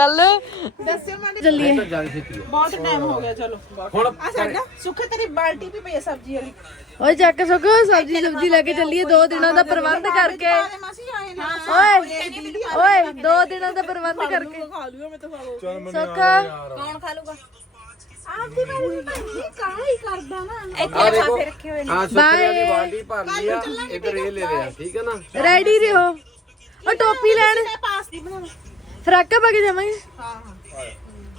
ਗੱਲ। ਦੱਸਿਓ ਮਾੜੀ ਚੱਲੀਏ। ਤਾਂ ਜਾਣੀ ਛੇਤੀ ਆ। ਬਹੁਤ ਟਾਈਮ ਹੋ ਗਿਆ ਚਲੋ। ਹੁਣ ਆ ਸਾਡਾ ਸੁੱਕੇ ਤੇਰੀ ਬਾਲਟੀ ਵੀ ਪਈ ਆ ਸਬਜ਼ੀ ਵਾਲੀ। ਓਏ ਚੱਕ ਸੁੱਕ ਸਬਜੀ ਸਬਜੀ ਲੈ ਕੇ ਚੱਲੀਏ ਦੋ ਦਿਨਾਂ ਦਾ ਪ੍ਰਬੰਧ ਕਰਕੇ। ਮਾਸੀ ਆਏ ਨਾ। ਓਏ। ਓਏ ਦੋ ਦਿਨਾਂ ਦਾ ਪ੍ਰਬੰਧ ਕਰਕੇ। ਖਾ ਲਿਓ ਮੈਂ ਤਾਂ ਖਾ ਲਓ ਚੱਲ ਮੈਨੂੰ ਸੁੱਕ ਕੌਣ ਖਾ ਲੂਗਾ? ਆਪਦੀ ਵਾਰੀ ਭਾਈ ਕਾਹ ਹੀ ਕਰਦਾ ਨਾ। ਆ ਦੇਖੋ ਹਾਂ ਸੁਪਨੇ ਦੀ ਬਾਲਟੀ ਭਰ ਲਈ ਆ ਇੱਕ ਰੇ ਲੈ ਲਿਆ ਠੀਕ ਹੈ ਨਾ? ਰੈਡੀ ਰਹੋ। ਉਹ ਟੋਪੀ ਲੈਣ। ਪਾਸ ਦੀ ਬਣਾ ਫਰਾਕਾ ਪਾ ਕੇ ਜਾਵਾਂਗੇ?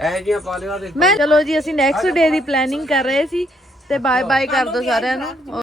ਇਹ ਜੀਆਂ ਪਾ ਲਿਆ ਦੇ ਮੈਂ ਚਲੋ ਜੀ ਅਸੀਂ ਨੈਕਸਟ ਡੇ ਦੀ ਪਲੈਨਿੰਗ ਕਰ ਰਹੇ ਸੀ ਤੇ ਬਾਏ ਬਾਏ ਕਰ ਦੋ ਸਾਰਿਆਂ ਨੂੰ।